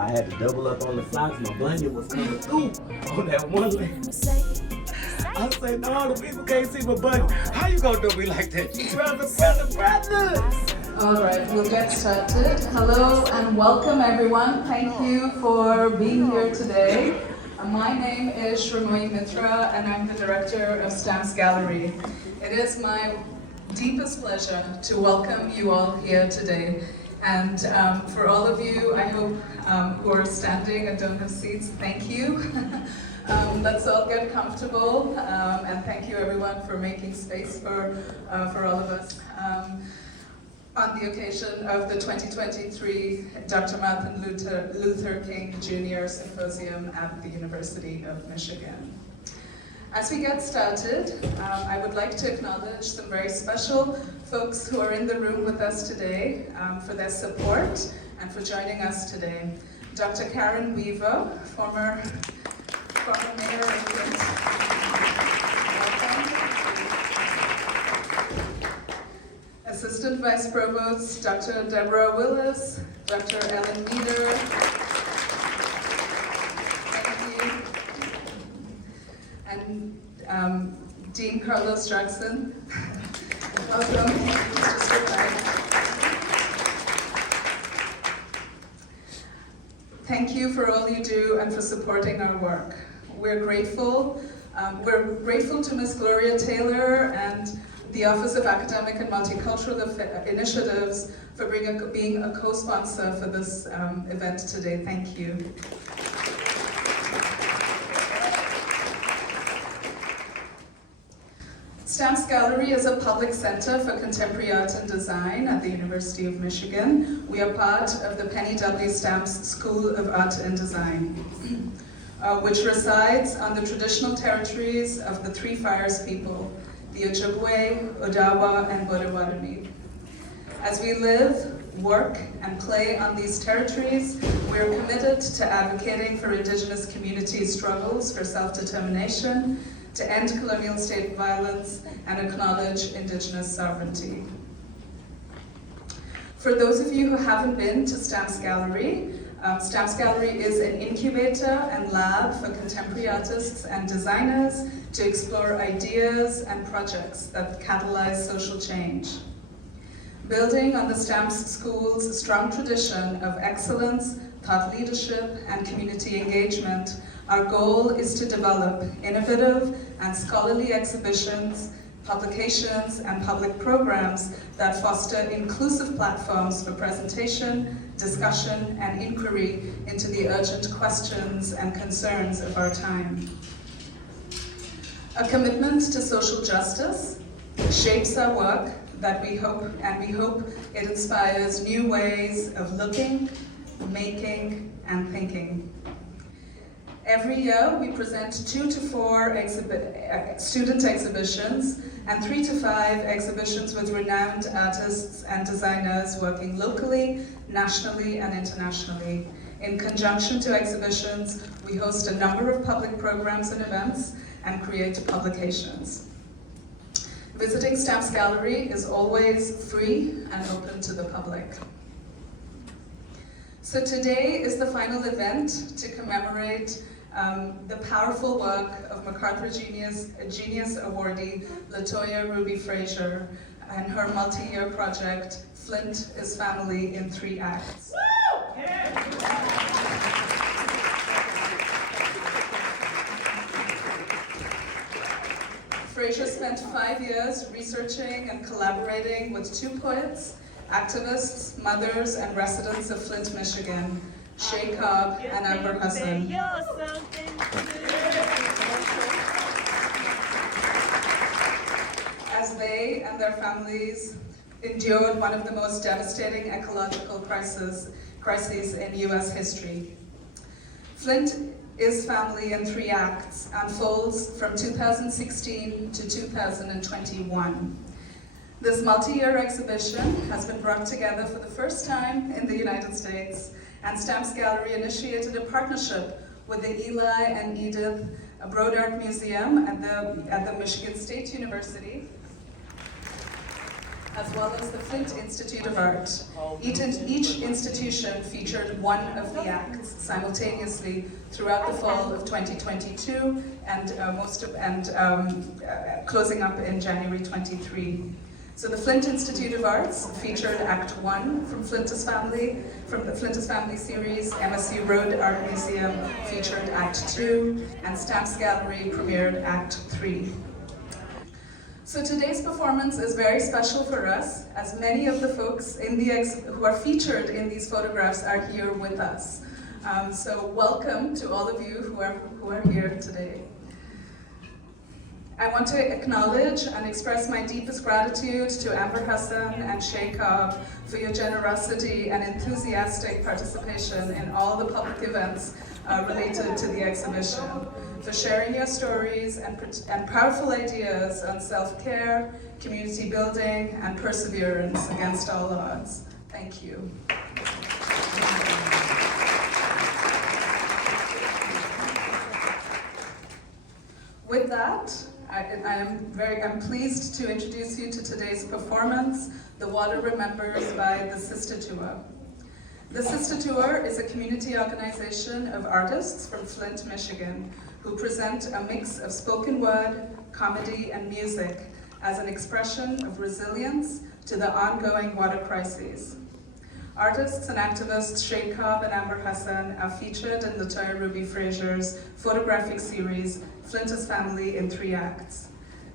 I had to double up on the socks. My bunion was coming through on that one leg. I said, no, the people can't see my bunion. How you gonna do me like that? You brother. All right, we'll get started. Hello and welcome everyone. Thank you for being here today. My name is Shramoyi Mitra and I'm the director of Stamps Gallery. It is my deepest pleasure to welcome you all here today. And for all of you, I hope, who are standing and don't have seats, thank you. Let's all get comfortable, and thank you everyone for making space for all of us. On the occasion of the 2023 Dr. Martin Luther King Jr. Symposium at the University of Michigan. As we get started, I would like to acknowledge some very special folks who are in the room with us today for their support and for joining us today. Dr. Karen Weaver, former mayor of Flint. Assistant Vice Provost, Dr. Deborah Willis, Dr. Ellen Meader. Thank you. And Dean Carlos Jackson. Welcome. Thank you for all you do and for supporting our work. We're grateful. We're grateful to Ms. Gloria Taylor and the Office of Academic and Multicultural Initiatives for being a co-sponsor for this event today. Thank you. Stamps Gallery is a public center for contemporary art and design at the University of Michigan. We are part of the Penny W. Stamps School of Art and Design, which resides on the traditional territories of the Three Fires people, the Ojibwe, Odawa, and Potawatomi. As we live, work, and play on these territories, we are committed to advocating for Indigenous communities' struggles for self-determination, to end colonial state violence, and acknowledge Indigenous sovereignty. For those of you who haven't been to Stamps Gallery is an incubator and lab for contemporary artists and designers to explore ideas and projects that catalyze social change. Building on the Stamps School's strong tradition of excellence, thought leadership, and community engagement, our goal is to develop innovative and scholarly exhibitions, publications, and public programs that foster inclusive platforms for presentation, discussion, and inquiry into the urgent questions and concerns of our time. A commitment to social justice shapes our work we hope it inspires new ways of looking, making, and thinking. Every year, we present 2 to 4 student exhibitions and 3 to 5 exhibitions with renowned artists and designers working locally, nationally, and internationally. In conjunction to exhibitions, we host a number of public programs and events and create publications. Visiting Stamps Gallery is always free and open to the public. So today is the final event to commemorate the powerful work of MacArthur Genius Awardee LaToya Ruby Frazier and her multi-year project, Flint is Family in 3 Acts. Frazier spent 5 years researching and collaborating with 2 poets, activists, mothers, and residents of Flint, Michigan, Shay Cobb and Arbor Hassan. As they and their families endured one of the most devastating ecological crises in U.S. history. Flint is Family in 3 Acts unfolds from 2016 to 2021. This multi-year exhibition has been brought together for the first time in the United States, and Stamps Gallery initiated a partnership with the Eli and Edith Broad Art Museum at the Michigan State University as well as the Flint Institute of Art. Each institution featured one of the acts simultaneously throughout the fall of 2022 and closing up in January 23. So the Flint Institute of Arts featured Act 1 from Flintus Family, from the Flintus Family series. MSU Road Art Museum featured Act 2, and Stamps Gallery premiered Act 3. So today's performance is very special for us, as many of the folks in the who are featured in these photographs are here with us. So welcome to all of you who are here today. I want to acknowledge and express my deepest gratitude to Arbor and Shay Cobb for your generosity and enthusiastic participation in all the public events related to the exhibition, for sharing your stories and powerful ideas on self-care, community building, and perseverance against all odds. Thank you. With that, I'm pleased to introduce you to today's performance, The Water Remembers by the Sister Tour. The Sister Tour is a community organization of artists from Flint, Michigan, who present a mix of spoken word, comedy, and music as an expression of resilience to the ongoing water crises. Artists and activists Shay Cobb and Arbor Hassan are featured in LaToya Ruby Frazier's photographic series, Flintus Family in 3 acts.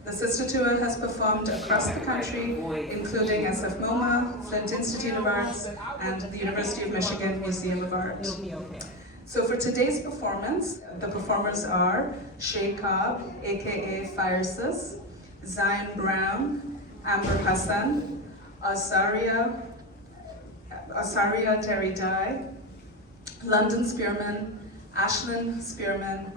The Sister Tour has performed across the country, including SF MoMA, Flint Institute of Arts, and the University of Michigan Museum of Art. So for today's performance, the performers are Shay Cobb, aka Firesis, Zion Brown, Arbor Hassan, Asaria Terry Dye, London Spearman, Ashlyn Spearman,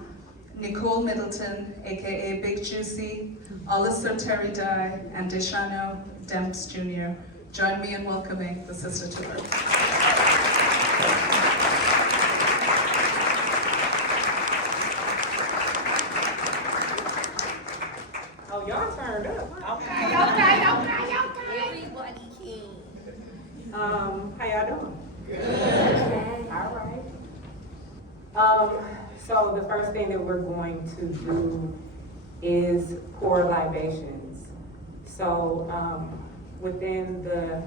Nicole Middleton, aka Big Juicy, Alistair Terry Dye, and Deshano Demps Jr. Join me in welcoming the Sister Tour. Oh, y'all turned up. Okay. Everybody can. How y'all doing? Good. All right. So the first thing that we're going to do is pour libations. So within the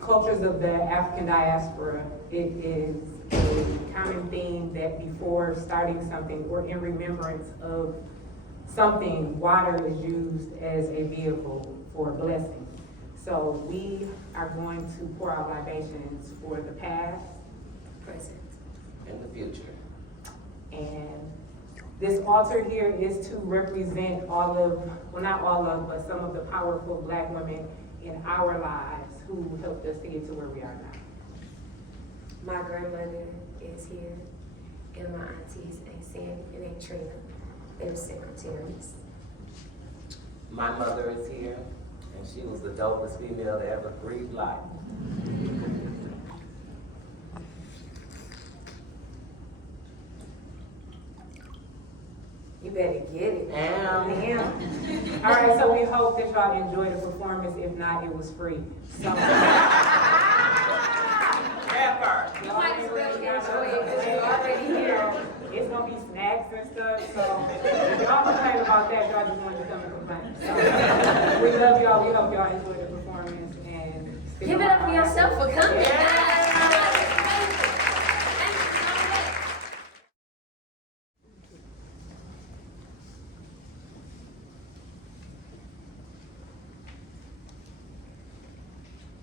cultures of the African diaspora, it is a common theme that before starting something or in remembrance of something, water is used as a vehicle for blessing. So we are going to pour out libations for the past, Present. In the future. and this altar here is to represent all of, well, not all of, but some of the powerful Black women in our lives who helped us to get to where we are now. My grandmother is here, and my aunties, Aunt Sandy and Aunt Trina, they're secretaries. My mother is here, and she was the dopest female to ever breathe life. You better get it. Damn. All right, so we hope that y'all enjoyed the performance. If not, it was free. So, You might as well enjoy it because you're already here. it's gonna be snacks and stuff, so if y'all complain about that, y'all just wanted to come and complain. So, we love y'all, we hope y'all enjoyed the performance, and stick Give it up for around. yourself for coming.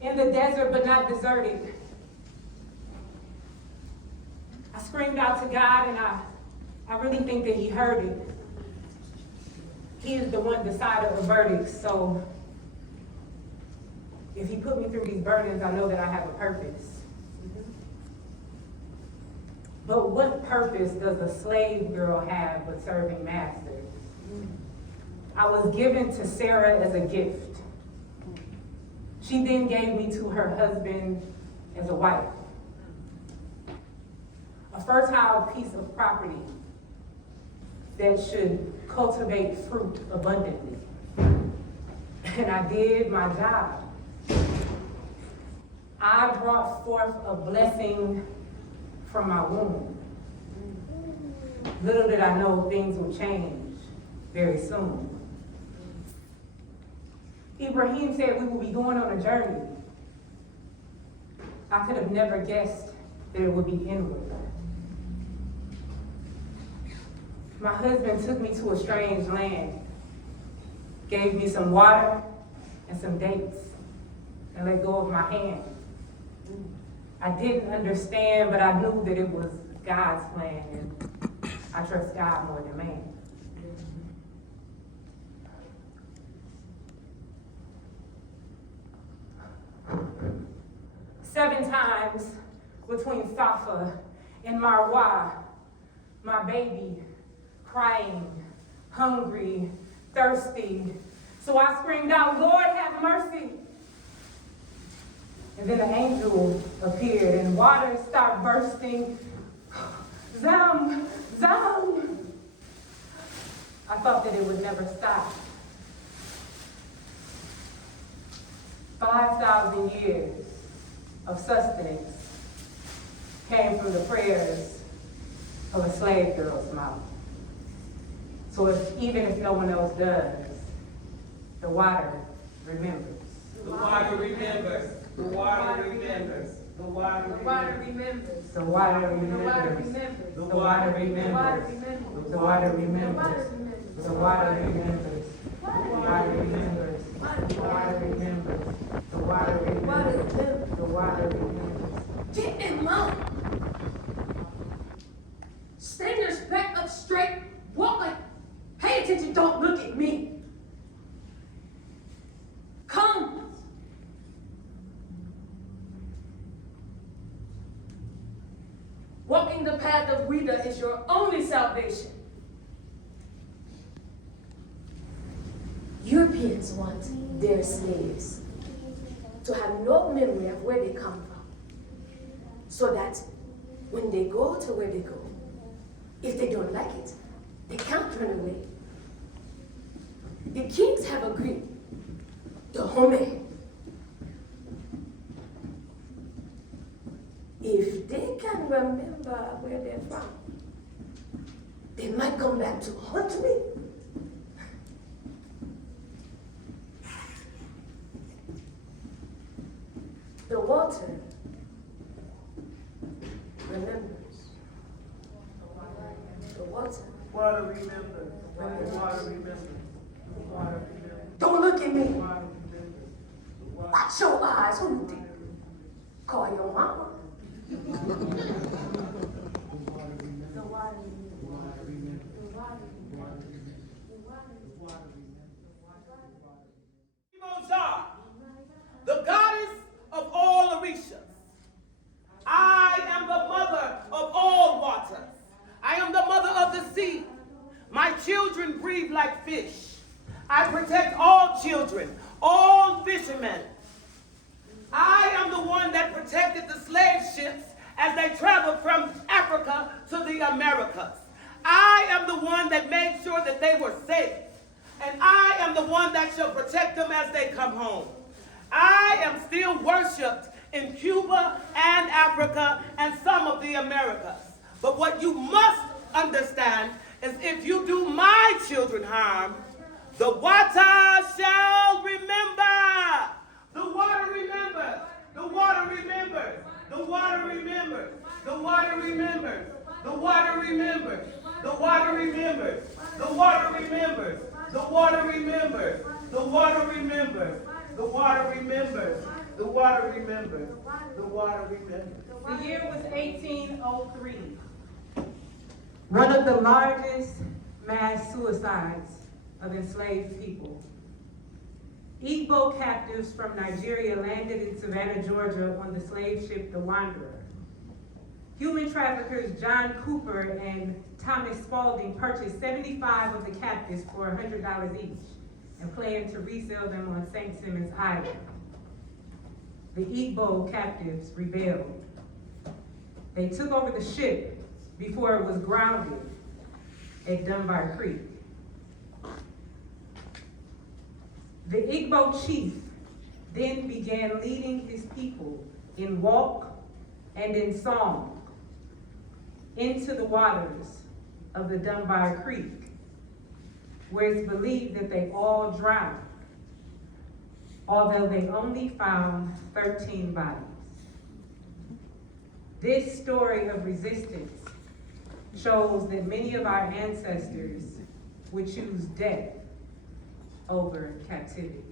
In the desert, but not deserted. I screamed out to God, and I really think that He heard it. He is the one decided the verdict, so if He put me through these burdens, I know that I have a purpose. But what purpose does a slave girl have but serving masters? I was given to Sarah as a gift. She then gave me to her husband as a wife. A fertile piece of property that should cultivate fruit abundantly. and I did my job. I brought forth a blessing from my womb. Little did I know things would change very soon. Ibrahim said we would be going on a journey. I could have never guessed that it would be inward. My husband took me to a strange land, gave me some water and some dates, and let go of my hand. I didn't understand, but I knew that it was God's plan, and I trust God more than man. Seven times between Safa and Marwa, my baby, crying, hungry, thirsty. So I screamed out, Lord, have mercy. And then an angel appeared and water started bursting. Zam, zam. I thought that it would never stop. 5,000 years of sustenance came from the prayers of a slave girl's mouth. So even if no one else does, the water remembers. The water remembers. The water remembers. The water remembers. The water remembers. The water remembers. The water remembers. The water remembers. The water remembers. The water remembers. The water remembers. The water remembers. Get in line. Stand your back up straight. Walk like, pay attention, don't look at me. Come. Walking the path of Rita is your only salvation. Europeans want their slaves to have no memory of where they come from, so that when they go to where they go, if they don't like it, they can't run away. The kings have agreed, the Home, if they can remember where they're from, they might come back to haunt me. The water remembers. The water. Water remembers. Water remembers. Water remembers. Don't look at me. Water remembers. Watch your eyes. Who you think? Call your mama. The goddess of all Orishas. I am the mother of all waters. I am the mother of the sea. My children breathe like fish. I protect all children, all fishermen. I am the one that protected the slave ships as they traveled from Africa to the Americas. I am the one that made sure that they were safe. And I am the one that shall protect them as they come home. I am still worshipped in Cuba and Africa and some of the Americas. But what you must understand is if you do my children harm, the water shall remember. The water remembers. The water remembers. The water remembers. The water remembers. The water remembers. The water remembers. The water remembers. The water remembers. The water remembers. The water remembers. The water remembers. The water remembers. The year was 1803. One of the largest mass suicides of enslaved people. Igbo captives from Nigeria landed in Savannah, Georgia on the slave ship The Wanderer. Human traffickers John Cooper and Thomas Spaulding purchased 75 of the captives for $100 each and planned to resell them on St. Simons Island. The Igbo captives rebelled. They took over the ship before it was grounded at Dunbar Creek. The Igbo chief then began leading his people in walk and in song into the waters of the Dunbar Creek, where it's believed that they all drowned, although they only found 13 bodies. This story of resistance shows that many of our ancestors would choose death over captivity.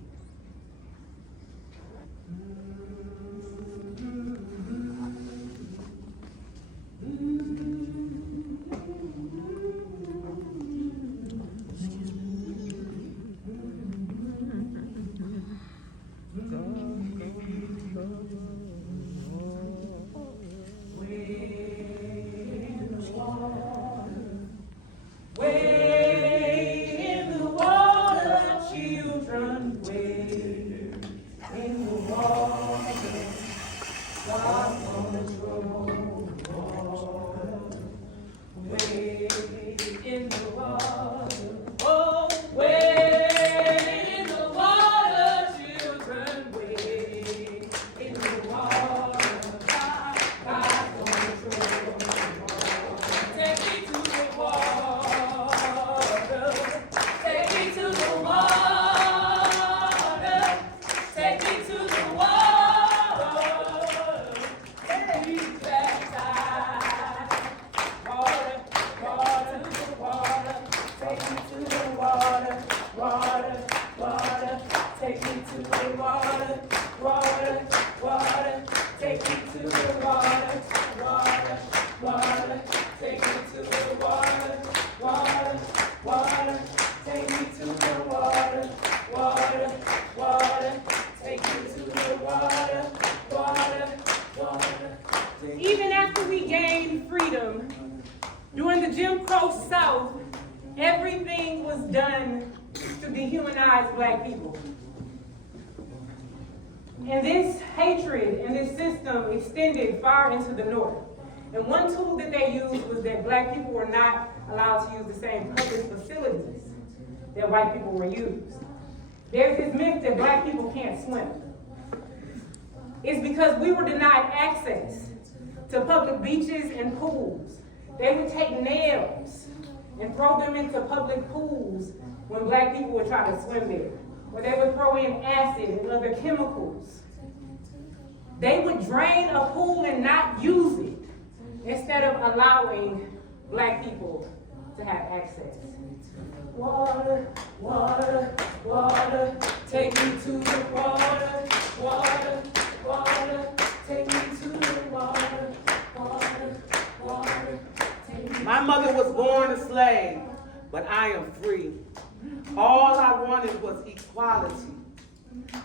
Even after we gained freedom, during the Jim Crow South, everything was done to dehumanize Black people. And this hatred and this system extended far into the North. And one tool that they used was that Black people were not allowed to use the same public facilities that white people were used. There's this myth that Black people can't swim. It's because we were denied access to public beaches and pools. They would take nails and throw them into public pools when Black people would try to swim there. Or they would throw in acid and other chemicals. They would drain a pool and not use it instead of allowing Black people to have access. Water, water, water, take me to the water. Water, water, take me to the water. Water, water, take me. My mother was born a slave, but I am free. All I wanted was equality.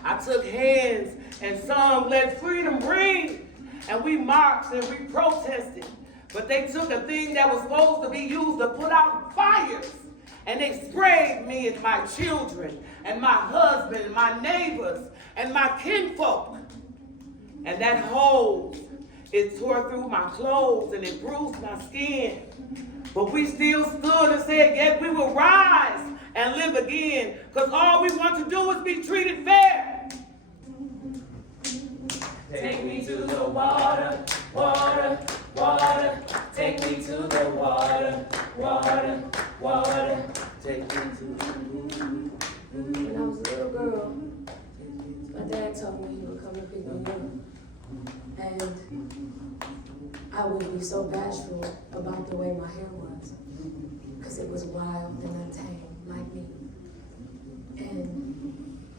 I took hands and sung, "Let freedom ring," and we marched and we protested. But they took a thing that was supposed to be used to put out fires, and they sprayed me and my children and my husband and my neighbors and my kinfolk. And that hose, it tore through my clothes and it bruised my skin. But we still stood and said, yes, we will rise and live again, because all we want to do is be treated fair. Take me to the water, water, water. Take me to the water, water, water. Take me to When I was a little girl, my dad told me he would come and pick me up. And I would be so bashful about the way my hair was, because it was wild and untamed like me. And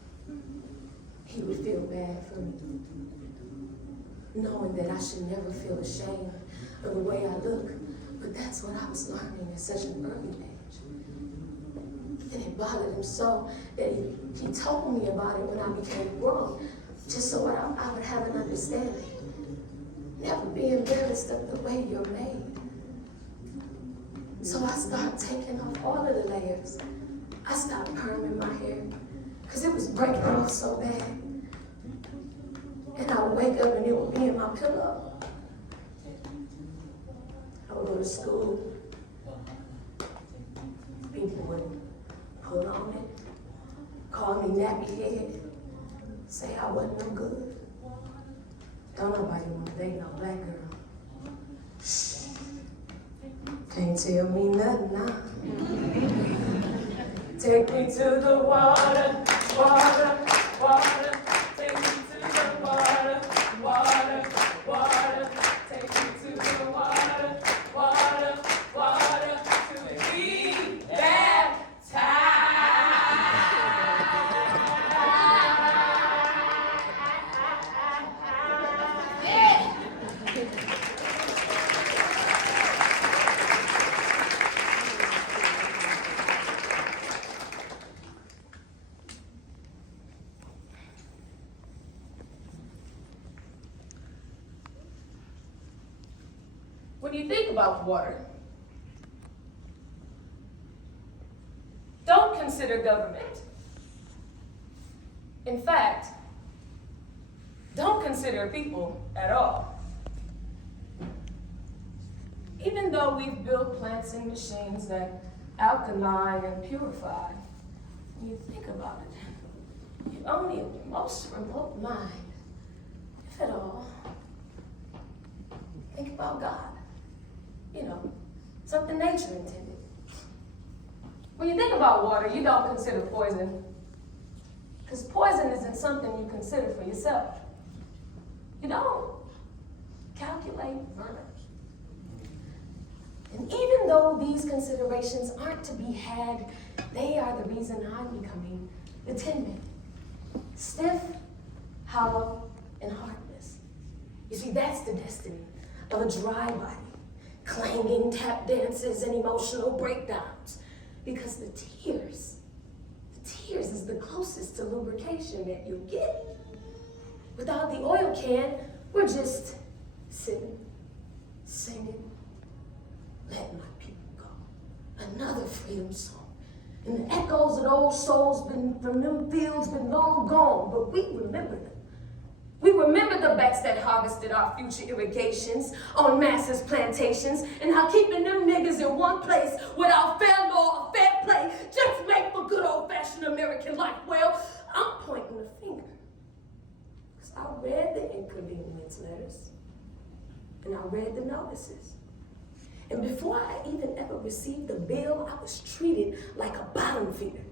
he would feel bad for me, knowing that I should never feel ashamed of the way I look. But that's what I was learning at such an early age. And it bothered him so that he told me about it when I became grown, just so I would have an understanding. Never be embarrassed of the way you're made. So I started taking off all of the layers. I stopped perming my hair, because it was breaking off so bad. And I would wake up and it would be in my pillow. I would go to school. People would pull on it, call call me nappy head, say I wasn't no good. Don't nobody want to date no black girl. Shh. Can't tell me nothing now. Take me to the water, water, water. Take me to the water, water, water. Take me to the water, water, water. To be baptized. When you think about water, don't consider government. In fact, don't consider people at all. Even though we've built plants and machines that alkali and purify, when you think about it, you only have the most remote mind, if at all. Think about God. You know, something nature intended. When you think about water, you don't consider poison, because poison isn't something you consider for yourself. You don't calculate murder. And even though these considerations aren't to be had, they are the reason I'm becoming the Tin Man. Stiff, hollow, and heartless. You see, that's the destiny of a dry body. Clanging tap dances and emotional breakdowns. Because the tears is the closest to lubrication that you'll get. Without the oil can, we're just sitting, singing, let my people go. Another freedom song. And the echoes of old souls from them fields been long gone, but we remember them. We remember the backs that harvested our future irrigations on Mass's plantations, and how keeping them niggas in one place without fair law or fair play just make for good old-fashioned American life. Well, I'm pointing the finger, because I read the inconvenience letters, and I read the notices. And before I even ever received the bill, I was treated like a bottom feeder.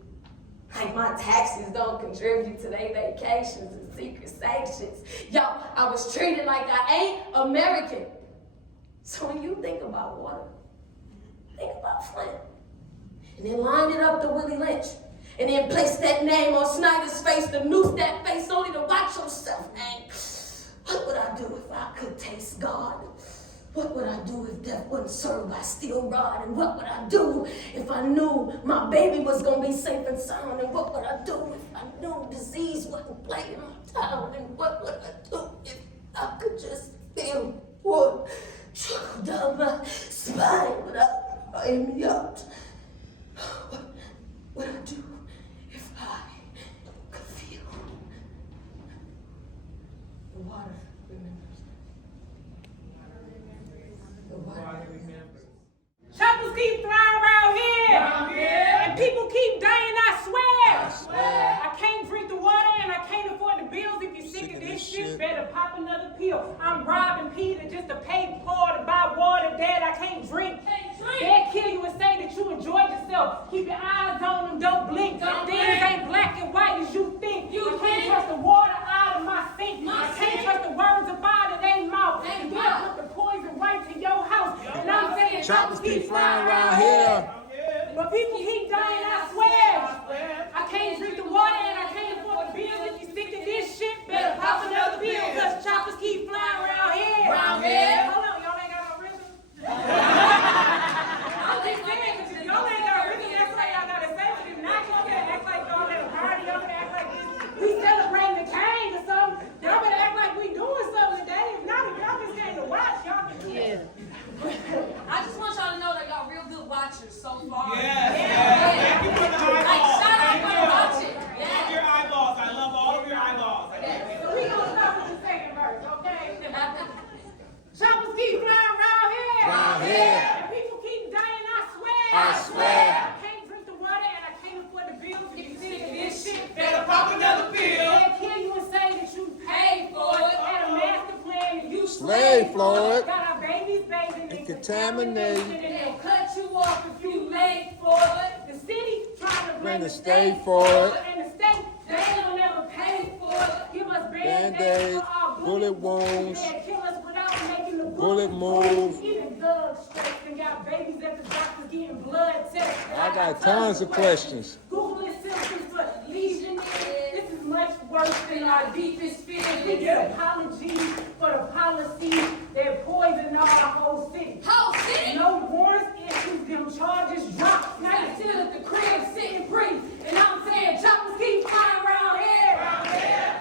Like my taxes don't contribute to their vacations and secret sanctions. Yo, I was treated like I ain't American. So when you think about water, think about Flint. And then line it up to Willie Lynch. And then place that name on Snyder's face to noose that face only to watch yourself hang. What would I do if I could taste God? What would I do if death wasn't served by steel rod? And what would I do if I knew my baby was gonna be safe and sound? And what would I do if I knew disease wasn't plaguing my town? And what would I do if I could just feel one trickle down my spine without crying me out? What would I do if I could feel the water remembers? Choppers keep flying around here. And people keep dying, I swear. I can't drink the water and I can't afford the bills. If you're sick of this shit, better pop another pill. I'm robbing Peter just to pay Paul to buy water. Dad, I can't drink. Dad kill you and say that you enjoyed yourself. Keep your eyes on them, don't blink. Things ain't black and white as you think. I can't trust the water out of my sink. I can't trust the words about it ain't mouth. You gotta put the poison right to your house. And I'm saying choppers keep flying around here. But people keep dying, I swear. I can't drink the water and I can't afford the bills. If you stick to this shit, better pop another pill, cause choppers keep flying around here. Hold on, y'all ain't got no rhythm? I'm just saying, cause if y'all ain't got rhythm, that's why y'all gotta say it. If not, y'all better act like y'all at a party, y'all better act like we celebrating the king or something. Y'all better act like we doing something today. If not, if y'all just came to watch, y'all can do it. I just want y'all to know they got real good watchers so far. Yes. Thank you for the babies bathing in Contaminated. contamination, and they'll cut you off if you late for it. The city trying to blame Blame the the state state for it. and the state, they don't ever pay for it. Give us Band-Aids, band-aids for our bullet wounds, They kill us without making the bullet bullets moves. Even thugs straight and got babies at the doctors getting blood tests. I got tons of questions. Google it symptoms for lesion. This is much worse than our deepest fears. We get apologies for the policies that poison our whole city. Whole city? No warrants issued, them charges dropped. Now you still at the crib sitting pretty. And I'm saying choppers keep flying around here.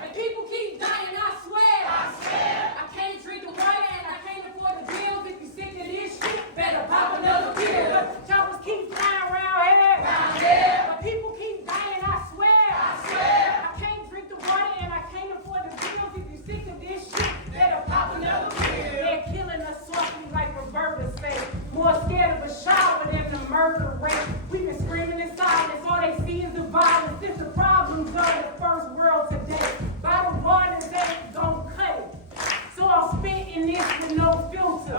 And people keep dying, I swear. I can't drink the water and I can't afford the bills. If you sick of this shit, better pop another pill. Choppers keep flying around here. But people keep dying, I swear. I can't drink the water and I can't afford the bills. If you sick of this shit, better pop another pill. They're killing us softly like Roberta said. More scared of a shower than the murder rate. We've been screaming in silence. All they see is the violence. If the problems are the first world today, bottled waters ain't gon' cut it. So I'll spit in this with no filter.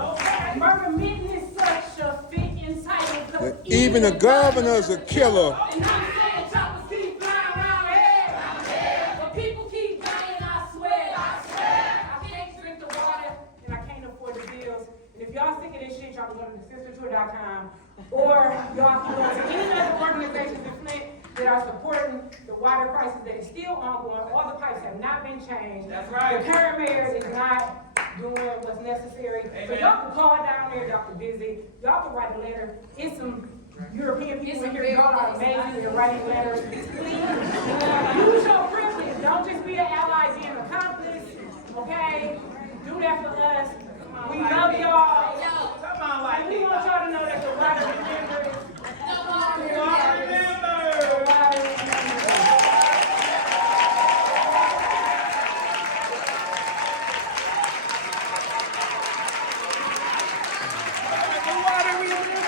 Murder mitten is such a fit entitled. But even the governor's a killer. And I'm saying choppers keep flying around here. But people keep dying, I swear. I can't drink the water and I can't afford the bills. And if y'all sick of this shit, y'all can go to thesistertour.com or y'all can go to any other organizations in Flint that are supporting the water crisis that is still ongoing. All the pipes have not been changed. That's right. The current mayor is not doing what's necessary. So y'all can call down there, y'all can visit, y'all can write a letter. It's some European people in here, y'all are amazing, you're writing letters. Please, use your privilege. Don't just be an ally, be an accomplice, okay? Do that for us. We love y'all. Come on, like And we want y'all to know that the water remembers. The water remembers. The water remembers. The water remembers.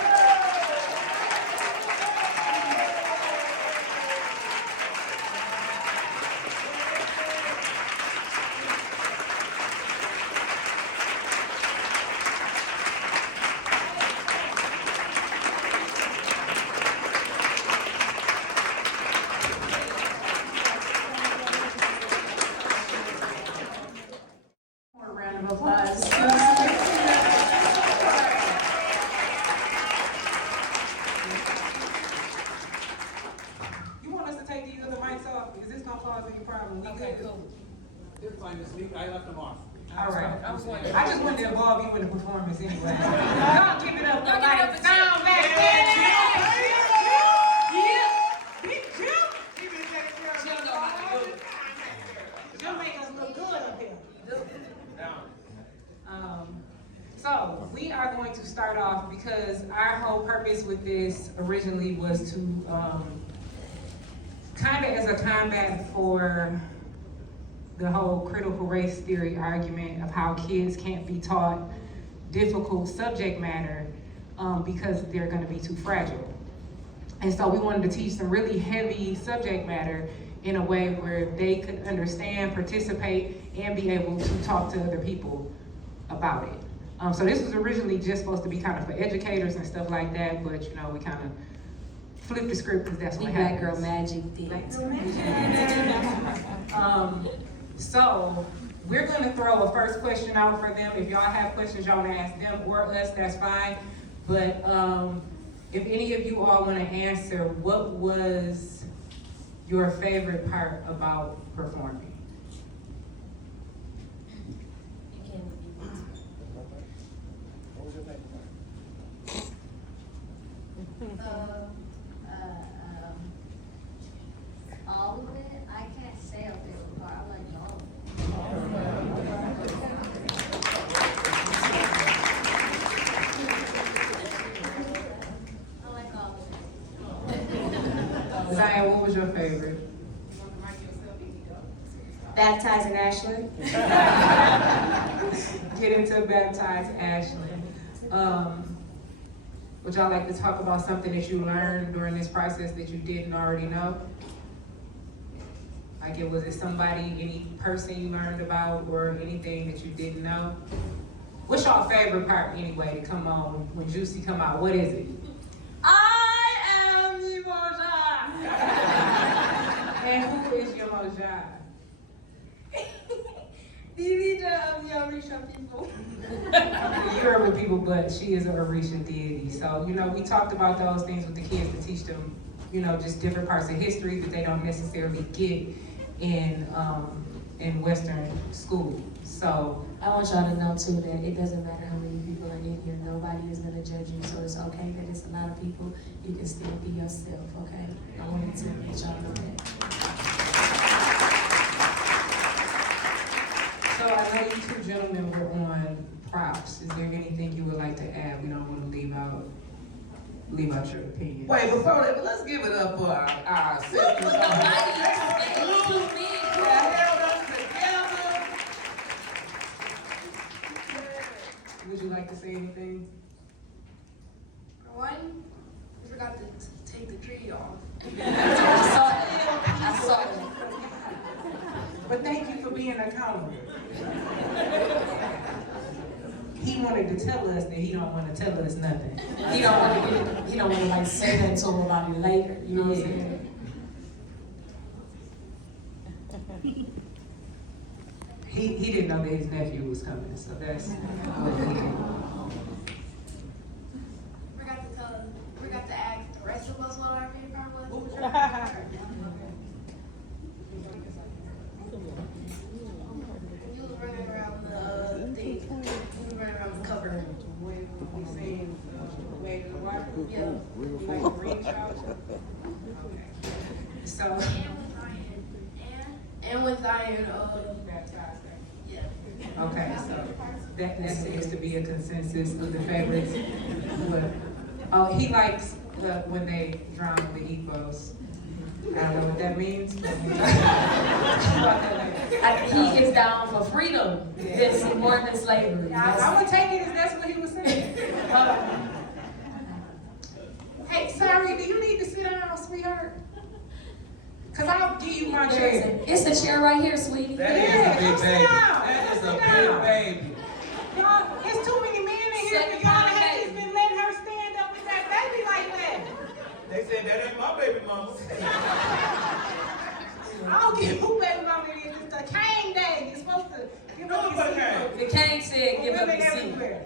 More round of applause. You want us to take these other mics off? Is this gonna cause any problem? We Okay, good? cool. It's fine this week. I left them off. All right. I just wanted to involve you in the performance anyway. Y'all give it up for like sound back there. Yeah. Big Jim. He been taking care of Jim know how to do it. Jim make us look good up here. So we are going to start off because our whole purpose with this originally was to kind of as a combat for the whole critical race theory argument of how kids can't be taught difficult subject matter because they're going to be too fragile. And so we wanted to teach some really heavy subject matter in a way where they could understand, participate, and be able to talk to other people about it. So this was originally just supposed to be kind of for educators and stuff like that, but you know, we kind of flipped the script because that's what happens. Black girl magic things. So we're gonna throw a first question out for them. If y'all have questions y'all wanna ask them or us, that's fine. But if any of you all wanna answer, what was your favorite part about performing? You can't repeat it. What was your favorite part? All of it. I can't say a favorite part. I like all of it. I like all of it. Zion, what was your favorite? Baptizing Ashley. Get into baptize Ashley. Would y'all like to talk about something that you learned during this process that you didn't already know? Like was it somebody, any person you learned about or anything that you didn't know? What's your favorite part anyway to come on when Juicy come out? What is it? I am the Moja. And who is your Moja? The leader of the Orisha people. You're urban people, but she is a Orisha deity. So, you know, we talked about those things with the kids to teach them, you know, just different parts of history that they don't necessarily get in Western school. So I want y'all to know too that it doesn't matter how many people are in here. Nobody is gonna judge you, so it's okay that it's a lot of people. You can still be yourself, okay? I wanted to let y'all know that. So I know you two gentlemen were on props. Is there anything you would like to add? We don't want to leave out your opinion. Wait, before that, let's give it up for our sisters. Nobody is too big. Held us together. Would you like to say anything? For one, we forgot to take the tree off. I saw it. But thank you for being accountable. He wanted to tell us that he don't want to tell us nothing. He don't want to like say that to him about it later. You know what I'm saying? He didn't know that his nephew was coming, so that's what he did. Forgot to ask the rest of us what our favorite part was. You was running around the thing. You was running around the cover. We seen Wade in the Water? Yeah. Like the green shouts? Okay. So, And with Zion, yeah. okay, so that seems to be a consensus of the favorites. Oh, he likes when they drown the ethos. I don't know what that means. He is down for freedom. It's more than slavery. I would take it as that's what he was saying. Hey, sorry, do you need to sit down, sweetheart? Because I'll give you my chair. It's the chair right here, sweetie. That is a big baby. That is a big baby. Y'all, there's too many men in here for y'all to have just been letting her stand up with that baby like that. They said that ain't my baby mama. I don't give who baby mama it is. It's the Kane Day. You're supposed to give up your seat. The king said, give up Women the seat. everywhere.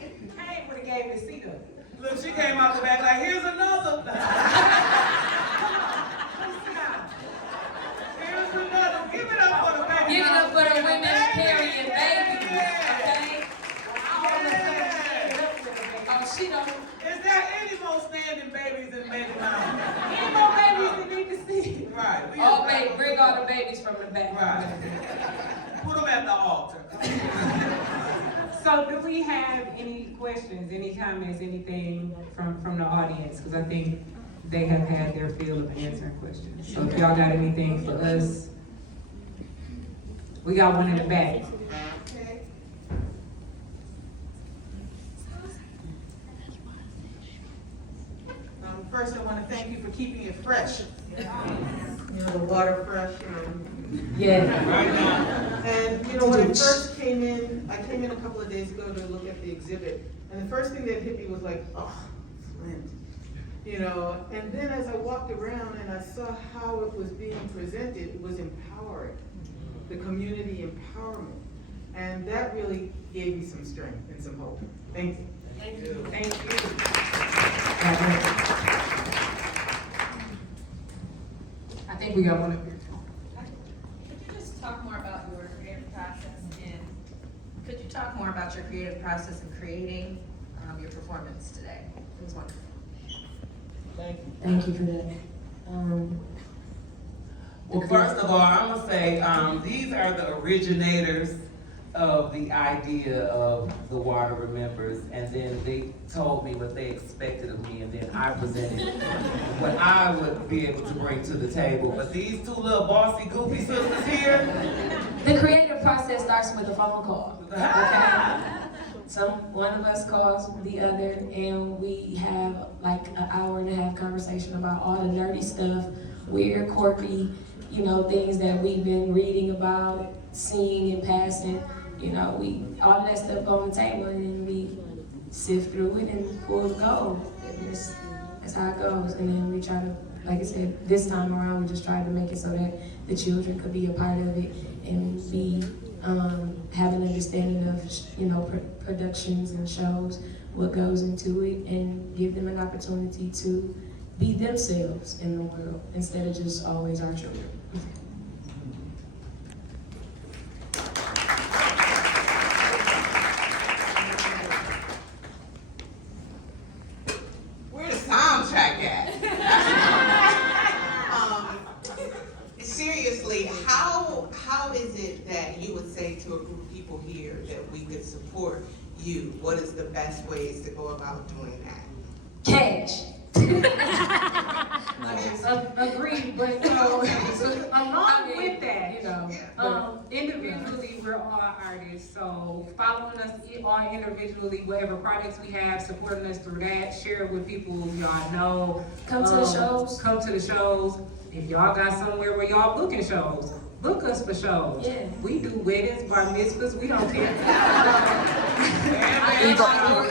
Kane would have gave the seat up. Look, she came out the back like, here's another. Here's another. Give it up for the baby. Give it up for the women carrying babies. Okay? Oh, she don't. Is there any more standing babies in baby mama? Any more babies that need to see? Right. Oh, baby, bring all the babies from the back. Right. Put them at the altar. So do we have any questions, any comments, anything from the audience? Because I think they have had their fill of answering questions. So if y'all got anything for us, we got one in the back. First, I want to thank you for keeping it fresh. You know, the water fresh, Yeah. Right now. And, you know, when I first came in, I came in a couple of days ago to look at the exhibit, and the first thing that hit me was like, oh, Flint. You know, and then as I walked around and I saw how it was being presented, it was empowering, the community empowerment. And that really gave me some strength and some hope. Thank you. Thank you. Thank you. I think we got one up here. Could you just talk more about your creative process and could you talk more about your creative process in creating your performance today? It was wonderful. Thank you for that. Well, first of all, I'm gonna say these are the originators of the idea of the Water Remembers, and then they told me what they expected of me, and then I presented what I would be able to bring to the table. But these two little bossy, goofy sisters here. The creative process starts with a phone call. Okay? One of us calls the other, and we have like an hour and a half conversation about all the nerdy stuff, weird, quirky, you know, things that we've been reading about, seeing, and passing. You know, we all that stuff on the table, and then we sift through it and pull the gold. And that's how it goes. And then we try to, like I said, this time around, we just tried to make it so that the children could be a part of it and be have an understanding of, you know, productions and shows, what goes into it, and give them an opportunity to be themselves in the world instead of just always our children. Where the soundtrack at? Seriously, how is it that you would say to a group of people here that we could support you? What is the best ways to go about doing that? Cash. Agreed, but you know, along with that, you know, individually we're all artists, so following us all individually, whatever projects we have, supporting us through that, share it with people y'all know. Come to the shows. Come to the shows. If y'all got somewhere where y'all booking shows, book us for shows. Yeah. We do weddings, bar mitzvahs, we don't care.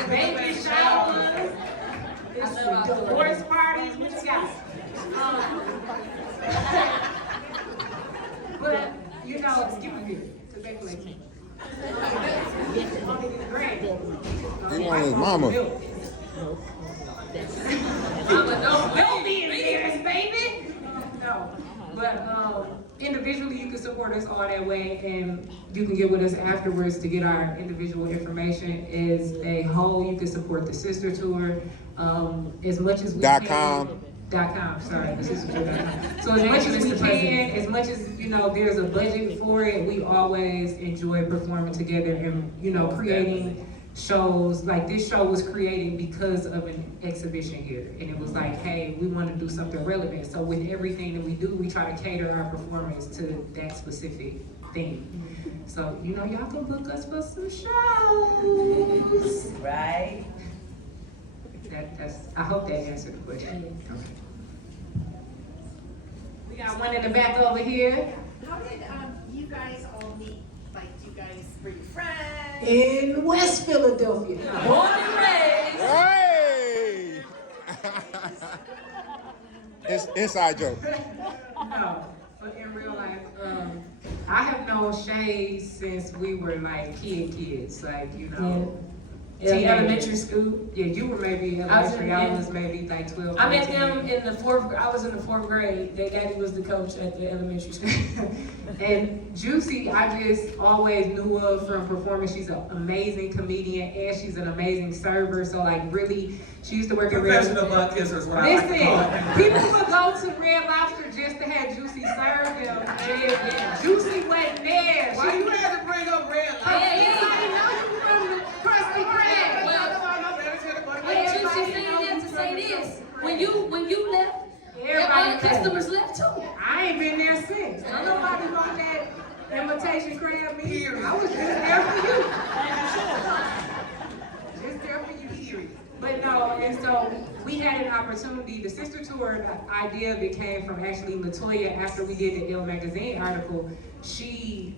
Baby showers. Divorce parties, what you got? But, you know, give me here, because they play me. He want his mama. Mama, don't be embarrassed, baby. No, but individually you can support us all that way, and you can get with us afterwards to get our individual information. As a whole, you can support the sister tour as much as we can. .com, sorry, the sister tour.com. So as much as we can, as much as, you know, there's a budget for it, we always enjoy performing together and, you know, creating shows. Like this show was created because of an exhibition here, and it was like, hey, we want to do something relevant. So with everything that we do, we try to cater our performance to that specific thing. So, you know, y'all can book us for some shows. Right? I hope that answered the question. Okay. We got one in the back over here. How did you guys all meet? Like, you guys were you friends? In West Philadelphia. Born and raised. Hey! It's inside joke. No, but in real life, I have known Shay since we were like kids, like, you know. Yeah, elementary school. Yeah, you were maybe elementary. I was maybe like 12. I met them in the I was in the 4th grade. Their daddy was the coach at the elementary school. And Juicy, I just always knew of from performance. She's an amazing comedian and she's an amazing server. So like really, she used to work at Red Professional butt kissers, what I like to call it. Listen, people would go to Red Lobster just to have Juicy serve them. And Juicy wasn't there. Why you had to bring up Red Lobster? Everybody knows you from the Krusty Krab. Juicy saying that to say this. When you left, Everybody customers left too. I ain't been there since. Don't nobody want that imitation crab meat. I was just there for you. Just there for you, period. But no, and so we had an opportunity. The sister tour, the idea that came from actually Latoya after we did the Elle magazine article. She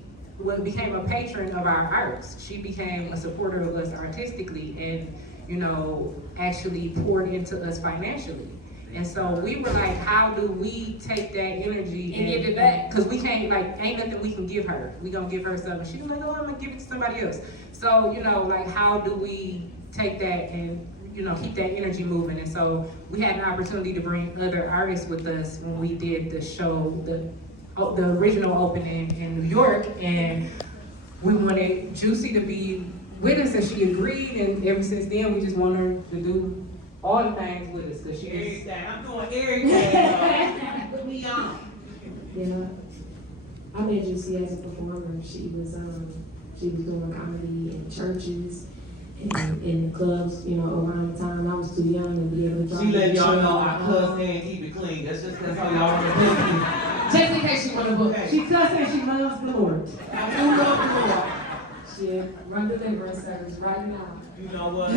became a patron of our arts. She became a supporter of us artistically and, you know, actually poured into us financially. And so we were like, how do we take that energy and give it back? Because we can't, like, ain't nothing we can give her. We gonna give her something. She was like, oh, I'm gonna give it to somebody else. So, you know, like, how do we take that and, you know, keep that energy moving? And so we had an opportunity to bring other artists with us when we did the show, the original opening in New York, and we wanted Juicy to be with us, and she agreed, and ever since then, we just want her to do all the things with us, because she is... Everything, I'm doing everything. Put me on. Yeah, I met Juicy as a performer. She was doing comedy in churches and in clubs, you know, around the time I was too young to be able to She let y'all know I cuss and keep it clean. That's how y'all remember. Just in case she want to book. She cussed and she loves the Lord. I do love the Lord. She run deliverance service right now. You know what?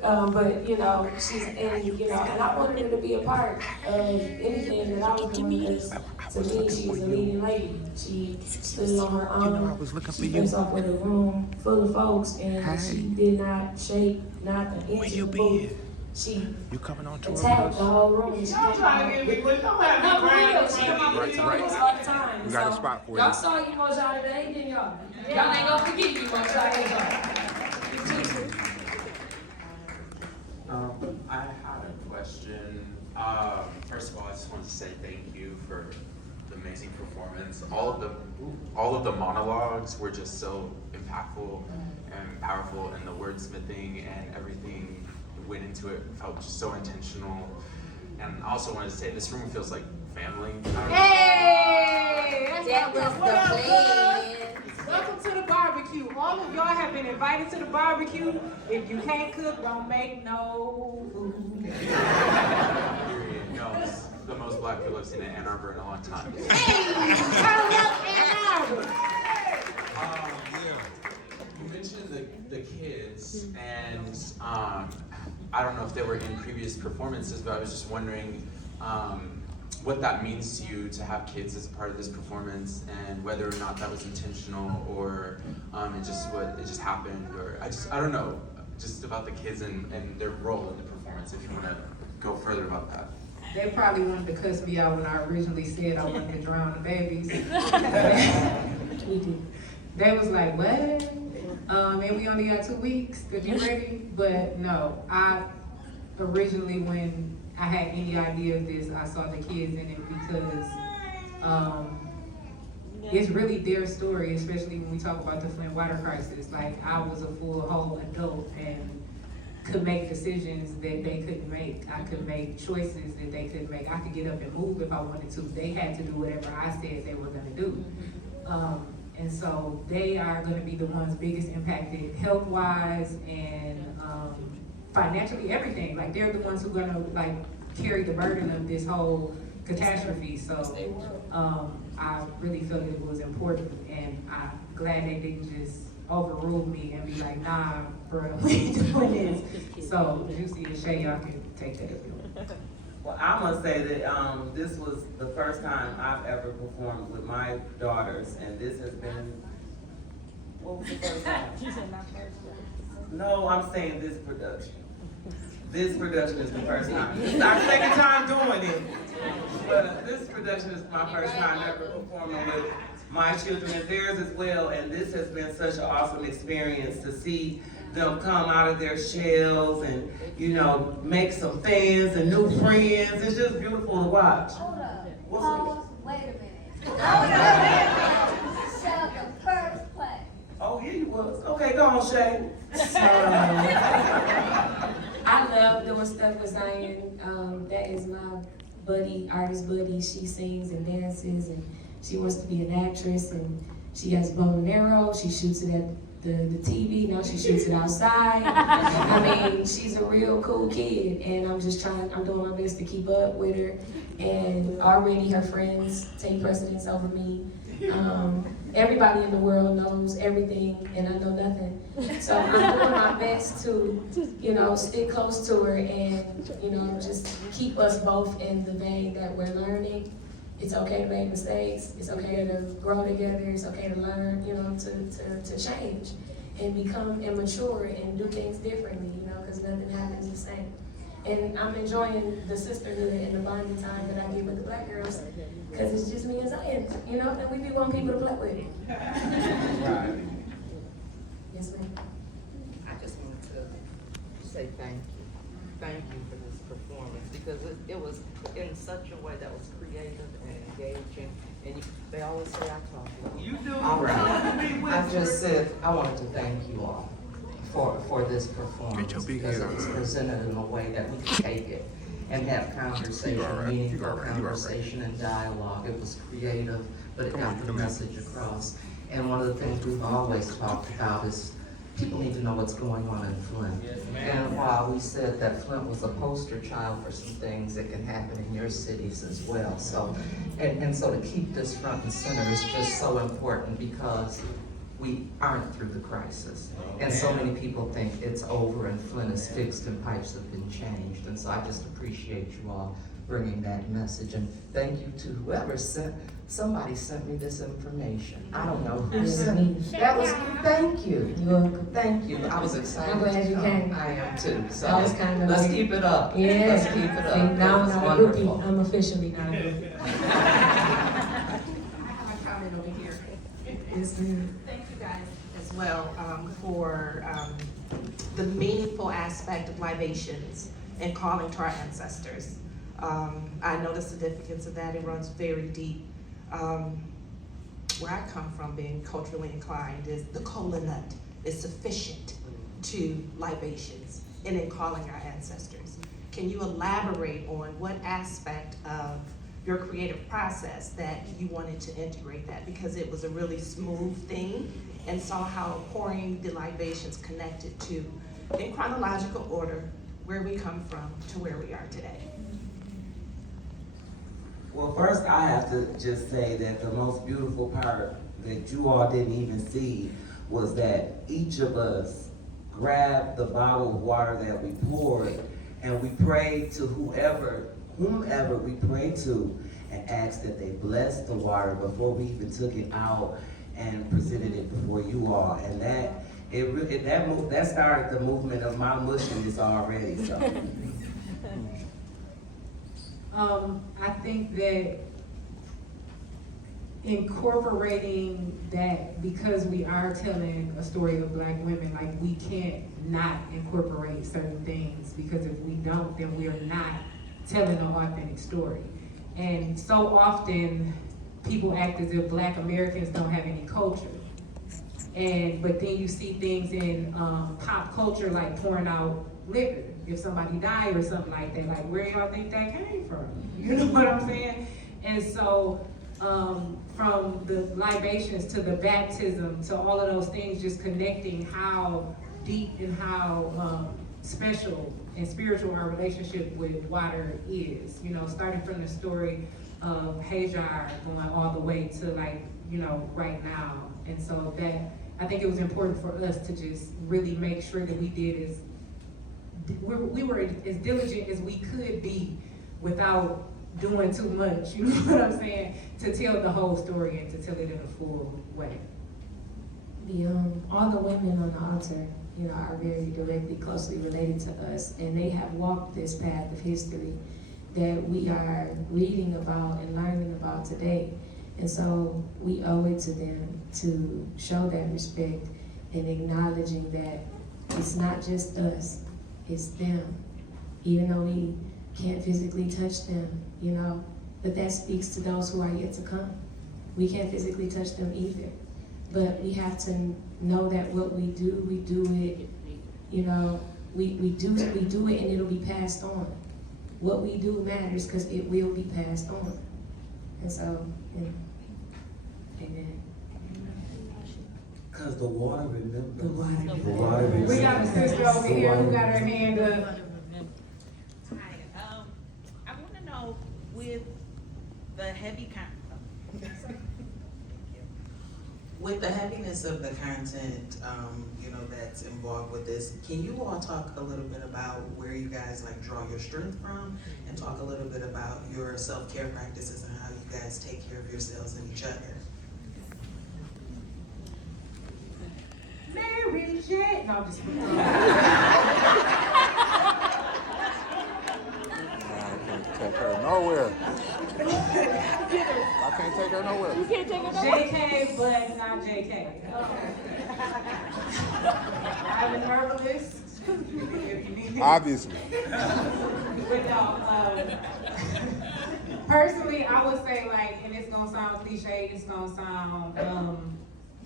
But you know, she's and you know, and I wanted her to be a part of anything that I was doing because to me she was a leading lady. She stood on her own. She faced off with a room full of folks, and she did not shake not an inch of the booth. She attacked the whole room. She Y'all trying to get me with, don't have me crying. she come out with us all the time. We got a spot for you. Y'all saw you Mojai today, didn't y'all? Y'all ain't gonna forget you Mojai. I had a question. First of all, I just wanted to say thank you for the amazing performance. All of the monologues were just so impactful and powerful, and the wordsmithing and everything that went into it felt just so intentional. And I also wanted to say this room feels like family. Hey, That was the plan. Welcome to the barbecue. All of y'all have been invited to the barbecue. If you can't cook, don't make no food. Period. No, it's the most black people I've seen in Ann Arbor in a long time. Hey, turn up Ann Arbor. You mentioned the kids, and I don't know if they were in previous performances, but I was just wondering what that means to you to have kids as a part of this performance, and whether or not that was intentional or it just happened, or I don't know, just about the kids and their role in the performance. If you want to go further about that. They probably wanted to cuss me out when I originally said I wanted to drown the babies. They was like, what? And we only got 2 weeks to get ready. But no, I originally, when I had any idea of this, I saw the kids in it because it's really their story, especially when we talk about the Flint water crisis. Like, I was a full, whole adult and could make decisions that they couldn't make. I could make choices that they couldn't make. I could get up and move if I wanted to. They had to do whatever I said they were gonna do. And so they are gonna be the ones biggest impacted health-wise and financially, everything. Like, they're the ones who are gonna like carry the burden of this whole catastrophe. So I really felt it was important, and I'm glad they didn't just overrule me and be like, nah, bro, we ain't doing this. So Juicy and Shay, y'all can take that if you want. Well, I must say that this was the first time I've ever performed with my daughters, and this has been, what was the first time? No, I'm saying this production. This production is the first time. It's our second time doing it, but this production is my first time ever performing with my children and theirs as well, and this has been such an awesome experience to see them come out of their shells and, you know, make some fans and new friends. It's just beautiful to watch. Hold up. What's Pause. Wait a minute. I was at the first play. Oh, yeah, you was. Okay, go on, Shay. I love doing stuff with Zion. That is my buddy, artist buddy. She sings and dances, and she wants to be an actress, and she has bow and arrow. She shoots it at the TV. Now she shoots it outside. I mean, she's a real cool kid, and I'm doing my best to keep up with her. And already her friends take precedence over me. Everybody in the world knows everything, and I know nothing. So I'm doing my best to, you know, stick close to her and, you know, just keep us both in the vein that we're learning. It's okay to make mistakes. It's okay to grow together. It's okay to learn, you know, to change and become and mature and do things differently, you know, because nothing happens the same. And I'm enjoying the sisterhood and the bonding time that I get with the black girls, because it's just me and Zion, you know, and we be wanting people to play with. Right. Yes, ma'am. I just wanted to say thank you. Thank you for this performance, because it was in such a way that was creative and engaging. And they always say I talk a lot. You do. All right. I just said I wanted to thank you all for this performance, because it was presented in a way that we could take it and have conversation, meaningful conversation and dialogue. It was creative, but it got the message across. And one of the things we've always talked about is people need to know what's going on in Flint. And while we said that Flint was a poster child for some things that can happen in your cities as well. So, and so to keep this front and center is just so important, because we aren't through the crisis. And so many people think it's over and Flint is fixed and pipes have been changed. And so I just appreciate you all bringing that message. And thank you to whoever somebody sent me this information. I don't know who sent it. That was, thank you. You're welcome. Thank you. I was excited. I'm glad to you come. came. I am too. So That was kind of let's weird. keep it up. Yeah. Let's keep it up. See, now It's I'm not a groupie. wonderful. I'm officially not a groupie. My comment over here. Yes, ma'am. Thank you guys as well for the meaningful aspect of libations and calling to our ancestors. I know the significance of that. It runs very deep. Where I come from, being culturally inclined, is the cola nut is sufficient to libations and in calling our ancestors. Can you elaborate on what aspect of your creative process that you wanted to integrate that? Because it was a really smooth thing, and saw how pouring the libations connected to, in chronological order, where we come from to where we are today. Well, first I have to just say that the most beautiful part that you all didn't even see was that each of us grabbed the bottle of water that we poured and we prayed to whomever we prayed to and asked that they bless the water before we even took it out and presented it before you all. And that started the movement of my mushiness already. So. I think that incorporating that, because we are telling a story of Black women, like, we can't not incorporate certain things, because if we don't, then we are not telling an authentic story. And so often people act as if Black Americans don't have any culture. But then you see things in pop culture, like pouring out liquor. If somebody died or something like that, like, where y'all think that came from? You know what I'm saying? And so from the libations to the baptism to all of those things, just connecting how deep and how special and spiritual our relationship with water is. You know, starting from the story of Hajar going all the way to, like, you know, right now. And so that, I think it was important for us to just really make sure that we were as diligent as we could be without doing too much, you know what I'm saying, to tell the whole story and to tell it in a full way. All the women on the altar, you know, are very directly, closely related to us, and they have walked this path of history that we are reading about and learning about today. And so we owe it to them to show that respect and acknowledging that it's not just us, it's them. Even though we can't physically touch them, you know, but that speaks to those who are yet to come. We can't physically touch them either. But we have to know that what we do it, you know, we do it and it'll be passed on. What we do matters because it will be passed on. And so, you know, amen. Because the water remembers. The water. The water remembers. We got a sister over here who got her hand up. Hi, I want to know, with the with the heaviness of the content, you know, that's involved with this, can you all talk a little bit about where you guys like draw your strength from, and talk a little bit about your self-care practices and how you guys take care of yourselves and each other? Mary J. No, I'm just kidding. Take her nowhere. I can't take her nowhere. You can't take her nowhere? JK, but not JK. I'm an herbalist. Obviously. But no, personally, I would say, like, and it's gonna sound cliche, it's gonna sound,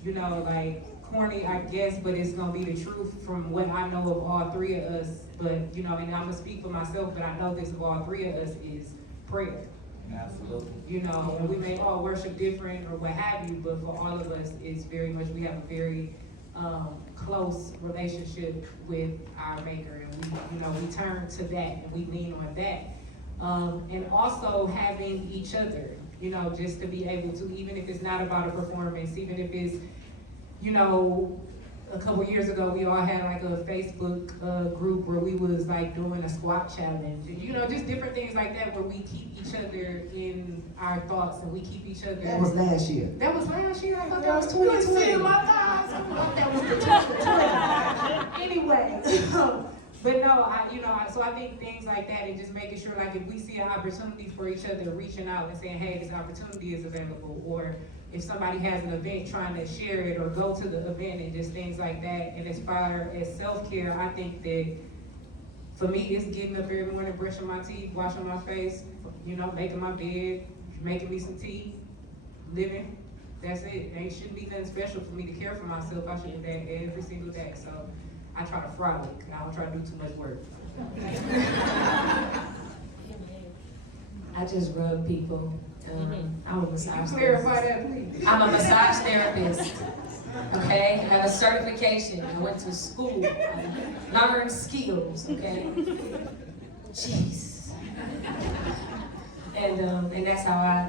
you know, like, corny, I guess, but it's gonna be the truth from what I know of all three of us. But, you know, and I'm gonna speak for myself, but I know this of all three of us is prayer. Absolutely. You know, and we may all worship different or what have you, but for all of us, it's very much, we have a very close relationship with our Maker, and we, you know, we turn to that and we lean on that. And also having each other, you know, just to be able to, even if it's not about a performance, even if it's you know, a couple years ago, we all had like a Facebook group where we was like doing a squat challenge. You know, just different things like that where we keep each other in our thoughts and we keep each other. That was last year. That was last year? I thought that was 2020. You my thighs? I thought that was the 2020. Anyway, but no, so I think things like that and just making sure like if we see an opportunity for each other, reaching out and saying, hey, this opportunity is available, or if somebody has an event, trying to share it or go to the event and just things like that. And as far as self-care, I think that for me, it's getting up every morning, brushing my teeth, washing my face, you know, making my bed, making me some tea, living. That's it. It shouldn't be nothing special for me to care for myself. I should do that every single day. So I try to frolic. I don't try to do too much work. I just rub people. I'm a massage Clarify therapist. that, please. I'm a massage therapist. Okay, I have a certification. I went to school. I learned skills. Okay. Jeez. And that's how I,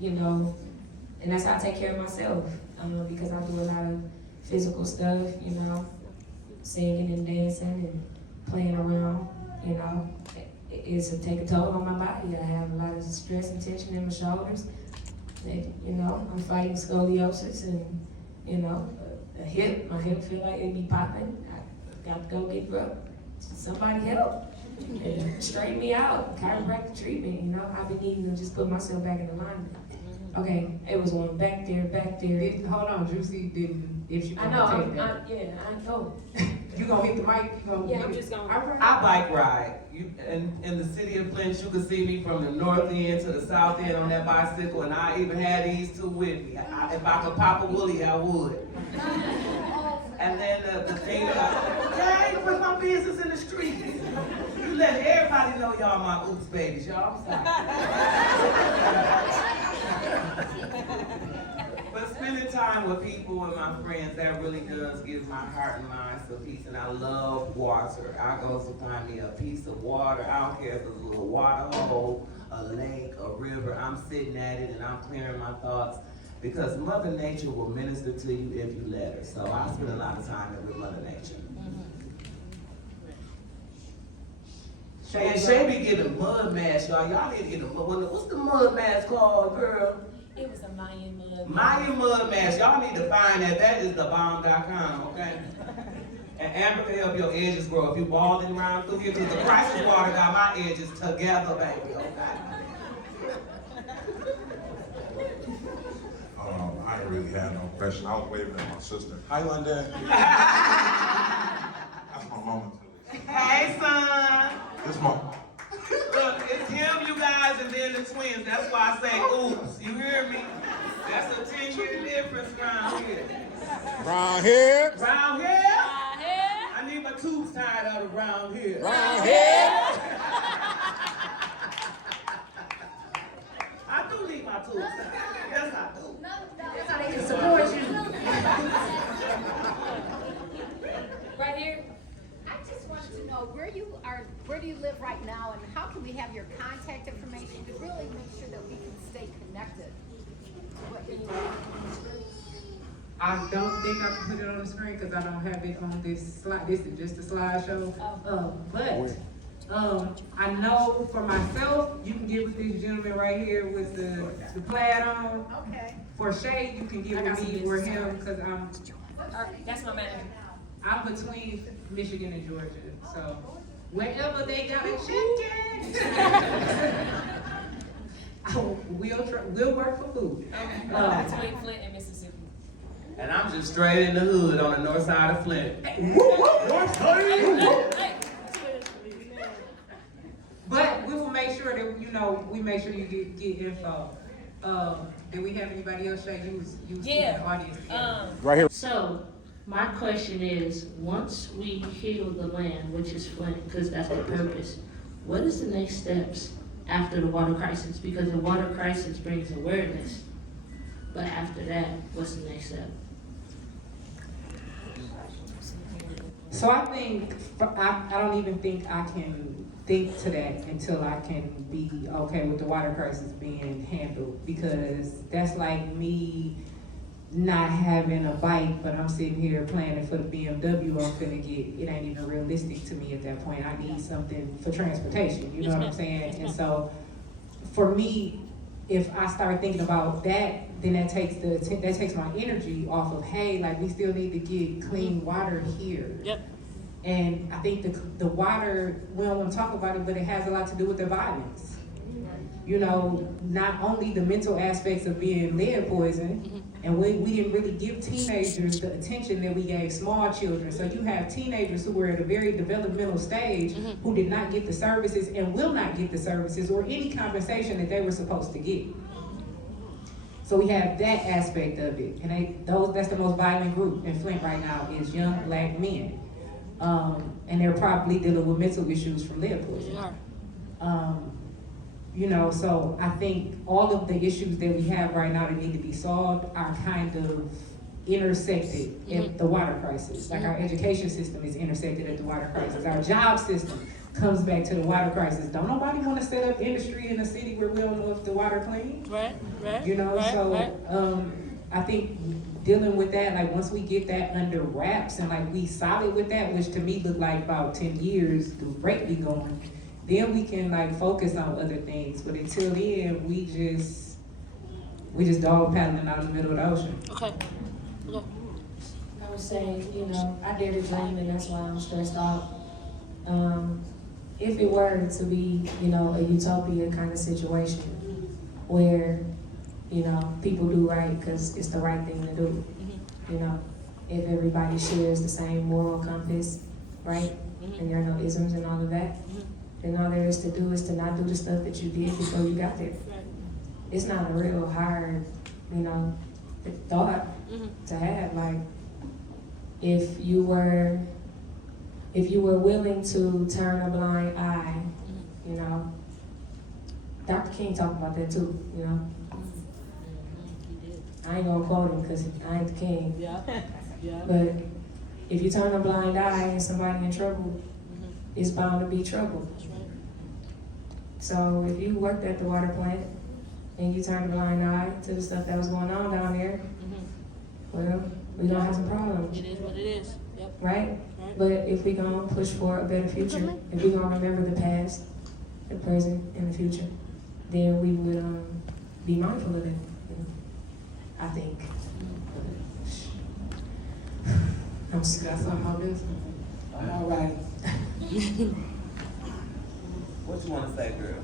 you know, and that's how I take care of myself. Because I do a lot of physical stuff. You know, singing and dancing and playing around. You know. It's to take a toll on my body. I have a lot of stress and tension in my shoulders. And, you know, I'm fighting scoliosis and, you know, my hip feel like it be popping. I got to go get rubbed. Somebody help. And straighten me out. Chiropractic treatment, you know. I've been needing to just put myself back in alignment. Okay, it was one back there. Hold on, Juicy didn't, if she I know, take that. I know. You gonna hit the mic? You gonna I'm just gonna. I bike ride. In the city of Flint, you can see me from the north end to the south end on that bicycle, and I even had these two with me. If I could pop a woolly, I would. And then the thing about, I ain't put my business in the streets. You let everybody know y'all my oops babies, y'all. I'm sorry. But spending time with people and my friends, that really does give my heart and mind some peace. And I love water. I go to find me a piece of water. I don't care if it's a little water hole, a lake, a river. I'm sitting at it and I'm clearing my thoughts. Because Mother Nature will minister to you if you let her. So I spend a lot of time with Mother Nature. And Shay be getting mud mask, y'all. Y'all need to get a mud. What's the mud mask called, girl? It was a Mayan mud. Mayan mud mask. Y'all need to find that. That is thebomb.com, okay? And Amber can help your edges grow if you balding around through here, because the crisis water got my edges together, baby, okay? I ain't really had no question. I was waving at my sister. Hi, London. That's my mama. Hey, son. This my. Look, it's him, you guys, and then the twins. That's why I say oops. You hear me? That's a 10-year difference around here. Round here. Round here? I need my tubes tied up around here. Round here. I do need my tubes tied. Yes, I do. That's how they can support you. Right here. I just wanted to know where do you live right now, and how can we have your contact information to really make sure that we can stay connected to what you're doing? I don't think I can put it on the screen because I don't have it on this slide. This is just a slideshow. But I know for myself, you can get with this gentleman right here with the plaid on. Okay. For Shay, you can get with me or him because That's my manager. I'm between Michigan and Georgia. So wherever they got a chicken, we'll work for food. Between Flint and Mississippi. And I'm just straight in the hood on the north side of Flint. But we will make sure that, we make sure you get info. Did we have anybody else say you was in the audience? Right here. So, my question is, once we heal the land, which is Flint, because that's the purpose, what is the next steps after the water crisis? Because the water crisis brings awareness. But after that, what's the next step? So I think, I don't even think I can think to that until I can be okay with the water crisis being handled, because that's like me not having a bike, but I'm sitting here planning for the BMW I'm finna get, it ain't even realistic to me at that point. I need something for transportation, you know what I'm saying? And so, for me, if I start thinking about that, then that takes my energy off of, hey, like, we still need to get clean water here. Yep. And I think the water, we don't want to talk about it, but it has a lot to do with the violence. You know, not only the mental aspects of being lead poisoned, and we didn't really give teenagers the attention that we gave small children. So you have teenagers who were at a very developmental stage who did not get the services and will not get the services or any compensation that they were supposed to get. So we have that aspect of it, and that's the most violent group in Flint right now is young black men. And they're probably dealing with mental issues from lead poisoning. You know, so I think all of the issues that we have right now that need to be solved are kind of intersected at the water crisis. Like our education system is intersected at the water crisis. Our job system comes back to the water crisis. Don't nobody want to set up industry in a city where we don't know if the water clean? Right. You know, I think dealing with that, like once we get that under wraps and like we solid with that, which to me look like about 10 years, the rate be going, then we can like focus on other things. But until then, we just dog paddling out in the middle of the ocean. Okay. I would say, you know, I dare to dream, and that's why I'm stressed out. If it were to be, you know, a utopia kind of situation where, you know, people do right because it's the right thing to do, you know, if everybody shares the same moral compass, right, and there are no isms and all of that, then all there is to do is to not do the stuff that you did before you got there. It's not a real hard, you know, thought to have. Like, if you were willing to turn a blind eye, you know, Dr. King talked about that too, you know. I ain't gonna quote him because I ain't the king. But if you turn a blind eye and somebody in trouble, it's bound to be trouble. So if you worked at the water plant and you turned a blind eye to the stuff that was going on down there, well, we're gonna have some problems. It is what it is. Yep. Right? But if we're gonna push for a better future, if we're gonna remember the past, the present, and the future, then we would be mindful of it. I think. I'm got something on this? All right. What you want to say, girl?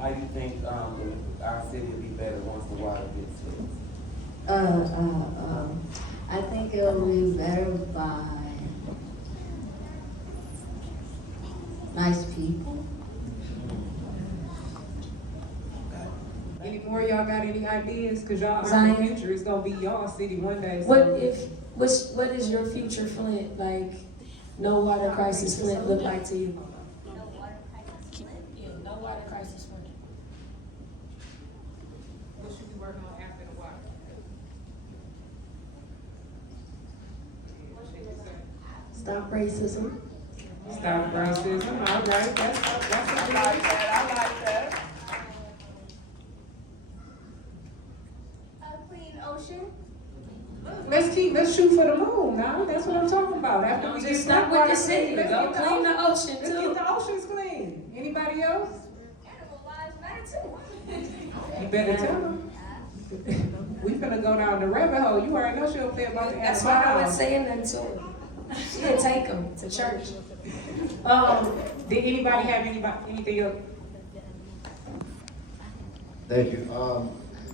How you think our city will be better once the water gets fixed? I think it'll be better by nice people. Any more y'all got any ideas? Cause y'all Zion? our future is gonna be y'all city one day. So. What is your future Flint like? No water crisis Flint look like to you? No water crisis Flint? Yeah, no water crisis Flint. What should we work on after the water? Stop racism. Stop racism. All right, that's I like that. A clean ocean? Let's shoot for the moon now. That's what I'm talking about. After we Just get stop with the city. Go clean the ocean Let's too. get the oceans clean. Anybody else? Animal lives matter too. You better tell them. We finna go down the rabbit hole. You already know she'll play about the That's why I was saying that to her. She didn't take them to church. Did anybody have anything else? Thank you.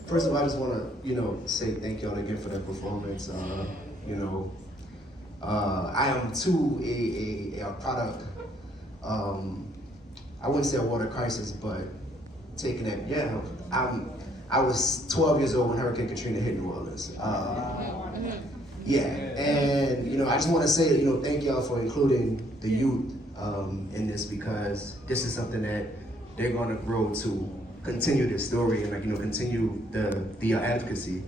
First of all, I just want to, say thank y'all again for that performance. I am too a product. I wouldn't say a water crisis, but taking that. Yeah, I was 12 years old when Hurricane Katrina hit New Orleans. Yeah, and I just want to say, thank y'all for including the youth in this, because this is something that they're going to grow to continue this story and continue the advocacy.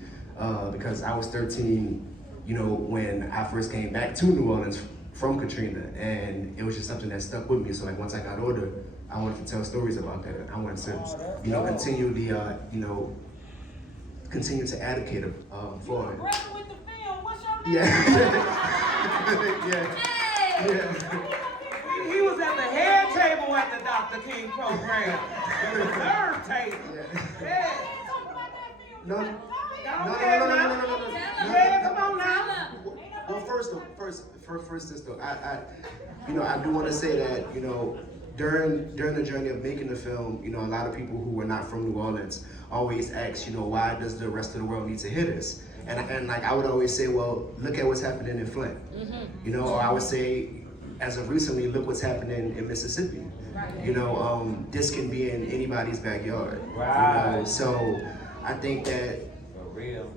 Because I was 13, when I first came back to New Orleans from Katrina, and it was just something that stuck with me. So once I got older, I wanted to tell stories about that. I wanted to, continue continue to advocate for it. Brother with the film, what's your name? He was at the head table at the Dr. King program. The third table. Yeah. No. Yeah, come on now. Well, first this though, I do want to say that, during the journey of making the film, a lot of people who were not from New Orleans always ask, why does the rest of the world need to hear this? And like I would always say, well, look at what's happening in Flint. Or I would say, as of recently, look what's happening in Mississippi. This can be in anybody's backyard. Right. So I think that, For real.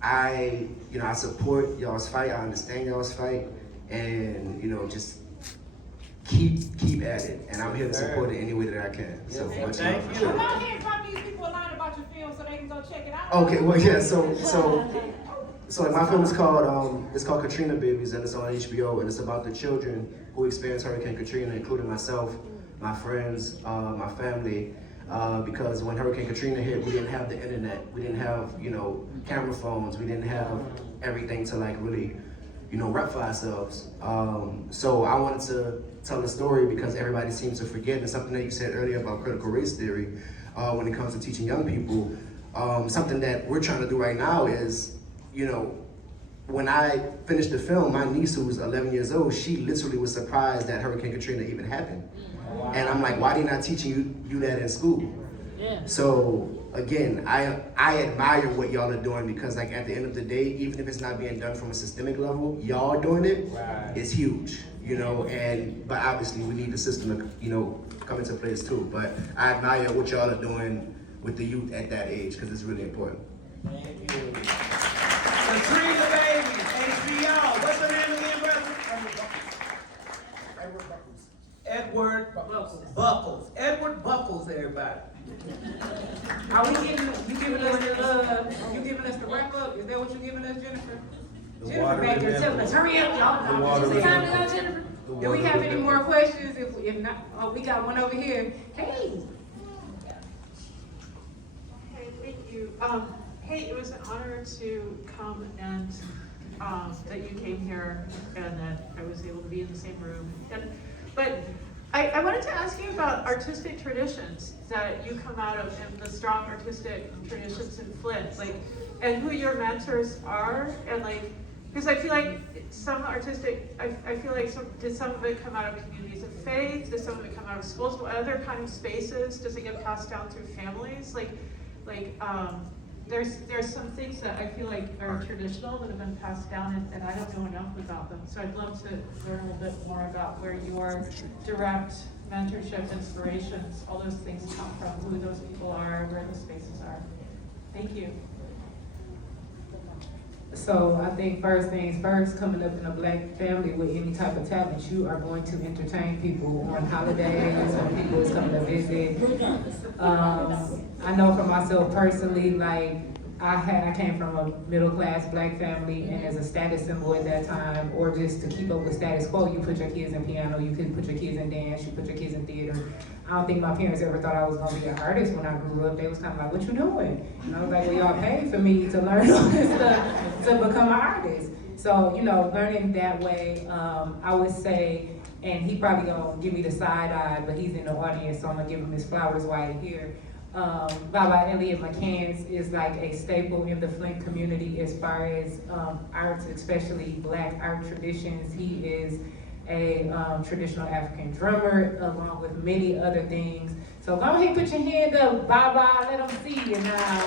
I support y'all's fight. I understand y'all's fight, and just keep at it. And I'm here to support it any way that I can. So much love for sure. Go ahead and drop these people a line about your film so they can go check it out. Okay, well, yeah. So like my film is called Katrina Babies, and it's on HBO, and it's about the children who experienced Hurricane Katrina, including myself, my friends, my family. Because when Hurricane Katrina hit, we didn't have the internet, we didn't have camera phones, we didn't have everything to like really rep for ourselves. So I wanted to tell the story because everybody seems to forget, and something that you said earlier about critical race theory, when it comes to teaching young people, something that we're trying to do right now is, when I finished the film, my niece, who was 11 years old, she literally was surprised that Hurricane Katrina even happened. Wow. And I'm like, why are they not teaching you that in school? Yeah. So again, I admire what y'all are doing because like at the end of the day, even if it's not being done from a systemic level, y'all doing it is huge, but obviously we need the system to, come into place too. But I admire what y'all are doing with the youth at that age because it's really important. Thank you. Katrina Babies, HBO. What's the name again, brother? Edward Buckles. Edward Buckles, everybody. Are we giving us the wrap up? Is that what you're giving us, Jennifer? Jennifer back there telling us, hurry up, y'all. Is it time to go, Jennifer? Do we have any more questions? If not, we got one over here. Hey. Okay, thank you. Hey, it was an honor to come and that you came here and that I was able to be in the same room. But I wanted to ask you about artistic traditions that you come out of and the strong artistic traditions in Flint, and who your mentors are, and because I feel like some artistic, I feel like did some of it come out of communities of faith? Does some of it come out of schools? What other kind of spaces does it get passed down through families? There's some things that I feel like are traditional that have been passed down and I don't know enough about them. So I'd love to learn a little bit more about where your direct mentorship, inspirations, all those things come from, who those people are, where those spaces are. Thank you. So I think first things first, coming up in a Black family with any type of talent, you are going to entertain people on holidays when people is coming to visit. I know for myself personally, I came from a middle class Black family, and as a status symbol at that time, or just to keep up with status quo, you put your kids in piano, you could put your kids in dance, you put your kids in theater. I don't think my parents ever thought I was gonna be an artist when I grew up. They was kind of like, what you doing? And I was like, well, y'all paid for me to learn all this stuff to become an artist. So, learning that way, I would say, and he probably gonna give me the side eye, but he's in the audience, so I'm gonna give him his flowers while he's here. Baba Elliott McCants is like a staple in the Flint community as far as arts, especially Black art traditions. He is a traditional African drummer, along with many other things. So go ahead, put your hand up, Baba, let them see you now.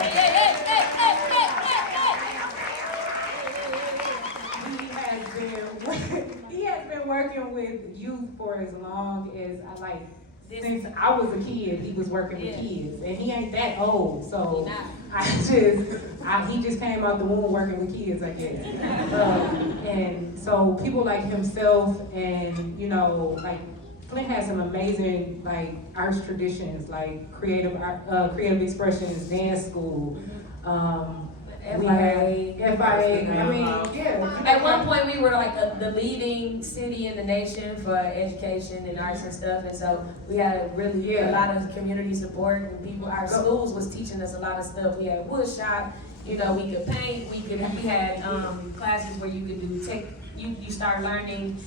He has been working with youth for as long as since I was a kid, he was working with kids, and he ain't that old, so he just came out the womb working with kids, I guess. And so people like himself, and Flint has some amazing arts traditions, like creative expressions, dance school, FIA. I mean, yeah. At one point, we were like the leading city in the nation for education and arts and stuff, and so we had really a lot of community support, and people, our schools was teaching us a lot of stuff. We had wood shop, you know, we could paint, we had classes where you could do tech, you start learning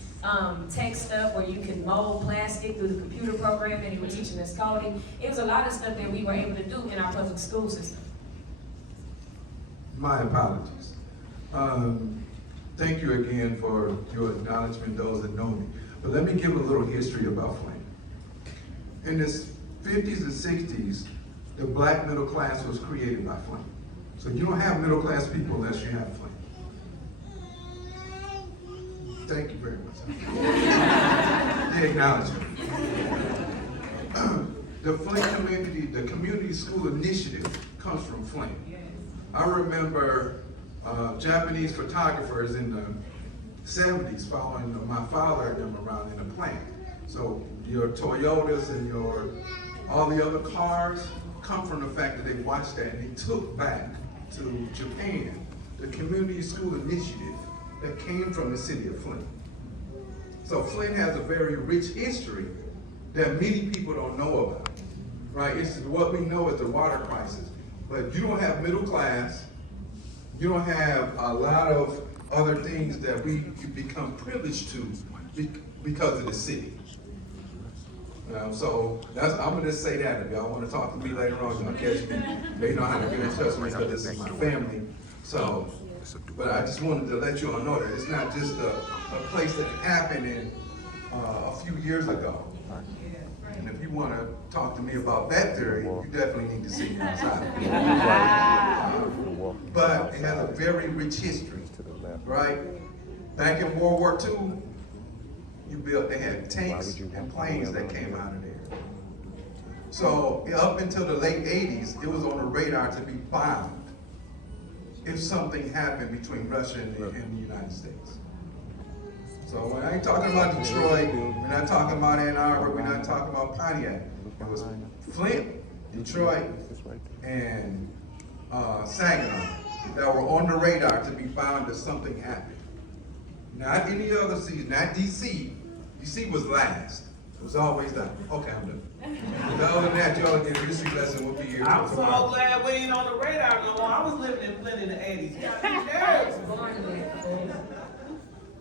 tech stuff where you can mold plastic through the computer program, and you were teaching us coding. It was a lot of stuff that we were able to do in our public school system. My apologies. Thank you again for your acknowledgement, those that know me. But let me give a little history about Flint. In the 50s and 60s, the black middle class was created by Flint. So you don't have middle class people unless you have Flint. Thank you very much. The acknowledgement. The Flint community, the community school initiative comes from Flint. I remember Japanese photographers in the 70s following my father and them around in the plant. So your Toyotas and all the other cars come from the fact that they watched that and they took back to Japan the community school initiative that came from the city of Flint. So Flint has a very rich history that many people don't know about, right? It's what we know as the water crisis. But you don't have middle class, you don't have a lot of other things that we become privileged to because of the city. So I'm gonna just say that. If y'all wanna talk to me later on, y'all catch me. They know how to get in touch with me because this is my family. So, but I just wanted to let you all know that it's not just a place that happened in a few years ago. And if you want to talk to me about that theory, you definitely need to see me outside. But it has a very rich history, right? Back in World War II, they had tanks and planes that came out of there. So up until the late 80s, it was on the radar to be bombed if something happened between Russia and the United States. So when I ain't talking about Detroit, we're not talking about Ann Arbor, we're not talking about Pontiac. It was Flint, Detroit, and Saginaw that were on the radar to be found if something happened. Not any other cities, not DC. DC was last. It was always that. Okay, I'm done. But other than that, y'all get a history lesson. We'll be here. I'm so glad we ain't on the radar no more. I was living in Flint in the 80s.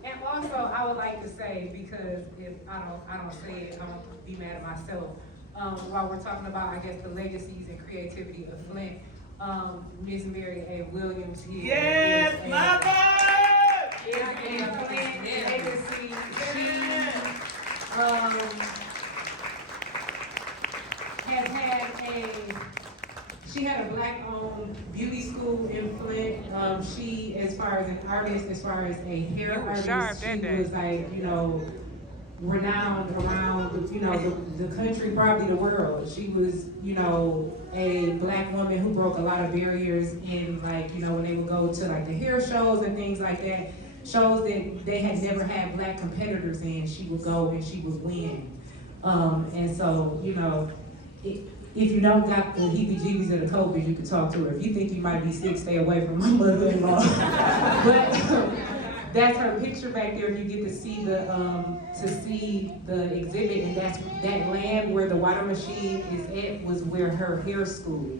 And also, I would like to say, because if I don't say it, I won't be mad at myself. While we're talking about, I guess, the legacies and creativity of Flint, Ms. Mary A. Williams here. Yes, my boy! Is a Flint legacy. She had a black-owned beauty school in Flint. She, as far as an artist, as far as a hair artist, she was like, renowned around, the country, probably the world. She was, a black woman who broke a lot of barriers in, when they would go to the hair shows and things like that, shows that they had never had black competitors in. She would go and she would win. And so, if you don't got the heebie-jeebies or the COVID, you can talk to her. If you think you might be sick, stay away from my mother-in-law. But that's her picture back there. If you get to see the exhibit, and that land where the water machine is at was where her hair school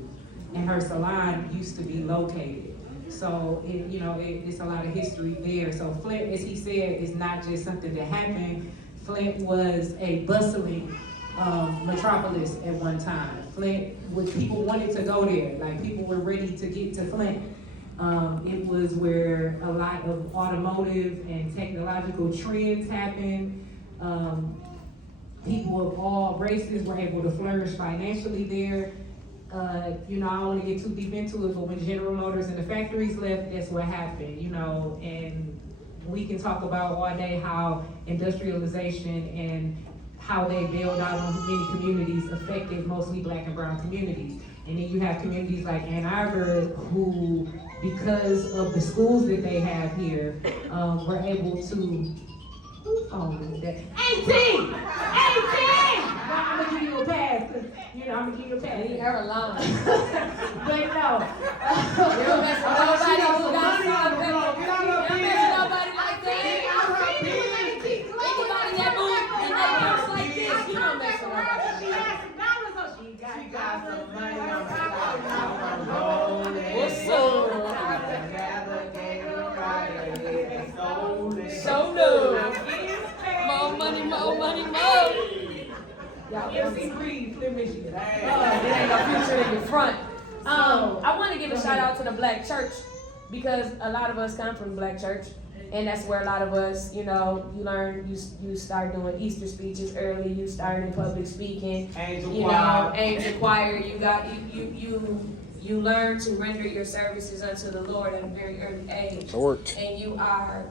and her salon used to be located. So it's a lot of history there. So Flint, as he said, is not just something that happened. Flint was a bustling metropolis at one time. Flint people wanted to go there. People were ready to get to Flint. It was where a lot of automotive and technological trends happened. People of all races were able to flourish financially there. I don't want to get too deep into it, but when General Motors and the factories left, that's what happened, and we can talk about all day how industrialization and how they bailed out on many communities affected mostly black and brown communities. And then you have communities like Ann Arbor who, because of the schools that they have here, were able to, whose phone is that? 18! 18! No, I'm gonna give you a pass, cause I'm gonna give you a pass. Leave her alone. But no. You don't mess with nobody MC Breed, Flint, Michigan. It ain't no future in the front. I want to give a shout out to the Black church because a lot of us come from the Black church, and that's where a lot of us, you know, you learn, you start doing Easter speeches early, you start in public speaking, angel choir, you learn to render your services unto the Lord at a very early age. That worked. And you are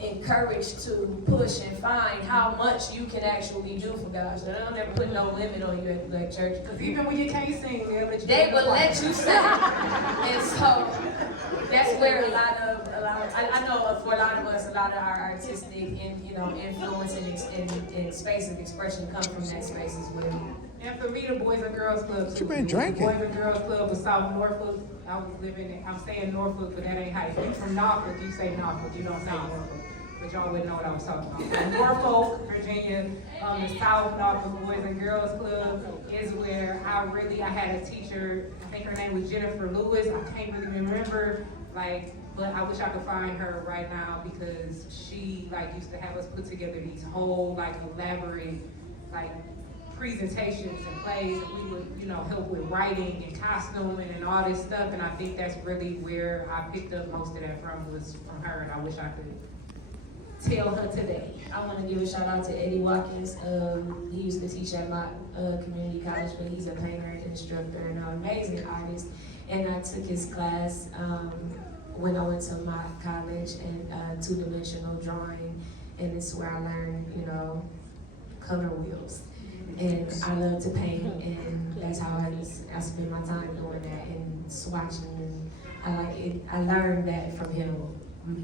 encouraged to push and find how much you can actually do for God. So they don't ever put no limit on you at the Black church. Because even when you can't sing, they will let you sing. And so that's where a lot of I know for a lot of us, a lot of our artistic and influence and space of expression come from that space as well. And for me, the Boys and Girls Club. What you been drinking? The Boys and Girls Club was South Norfolk. I'm saying Norfolk, but that ain't how you from Norfolk. You say Norfolk, you don't say Norfolk. But y'all wouldn't know what I was talking about. So Norfolk, Virginia, the South Norfolk Boys and Girls Club is where I had a teacher, I think her name was Jennifer Lewis. I can't really remember, but I wish I could find her right now because she used to have us put together these whole elaborate presentations and plays, and we would help with writing and costuming and all this stuff. And I think that's really where I picked up most of that from, was from her, and I wish I could tell her today. I want to give a shout out to Eddie Watkins. He used to teach at my community college, but he's a painter and instructor and an amazing artist. And I took his class when I went to my college and two-dimensional drawing, and it's where I learned, color wheels. And I love to paint, and that's how I spend my time doing that and swatching. And I like it. I learned that from him,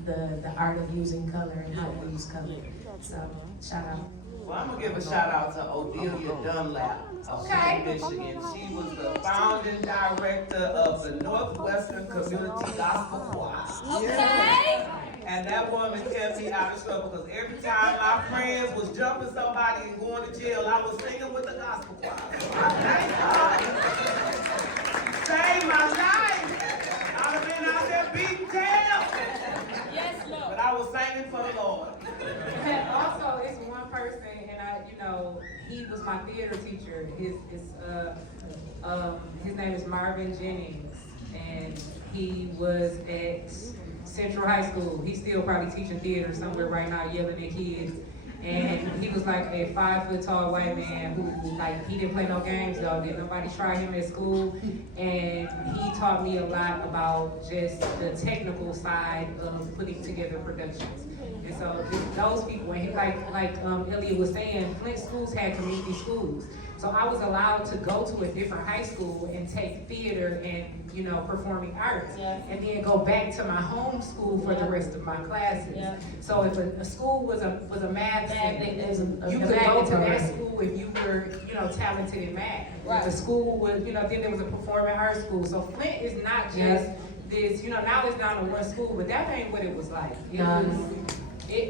the art of using color and how to use color. So shout out. Well, I'm gonna give a shout out to Odelia Dunlap of Flint, Michigan. She was the founding director of the Northwestern Community Gospel Choir. Okay. And that woman kept me out of trouble because every time my friends was jumping somebody and going to jail, I was singing with the gospel choir. Thank God. Saved my life. I'd have been out there beating tail. Yes, Lord. But I was singing for the Lord. And also, it's one person, and he was my theater teacher. His name is Marvin Jennings, and he was at Central High School. He's still probably teaching theater somewhere right now, yelling at kids. And he was like a 5 foot tall white man who he didn't play no games though. Did nobody try him at school? And he taught me a lot about just the technical side of putting together productions. And so those people, like Elliot was saying, Flint schools had community schools. So I was allowed to go to a different high school and take theater and performing arts, and then go back to my home school for the rest of my classes. So if a school was a math center, you could go to that school if you were talented in math. If the school was then there was a performing arts school. So Flint is not just this. Now it's down to one school, but that ain't what it was like. They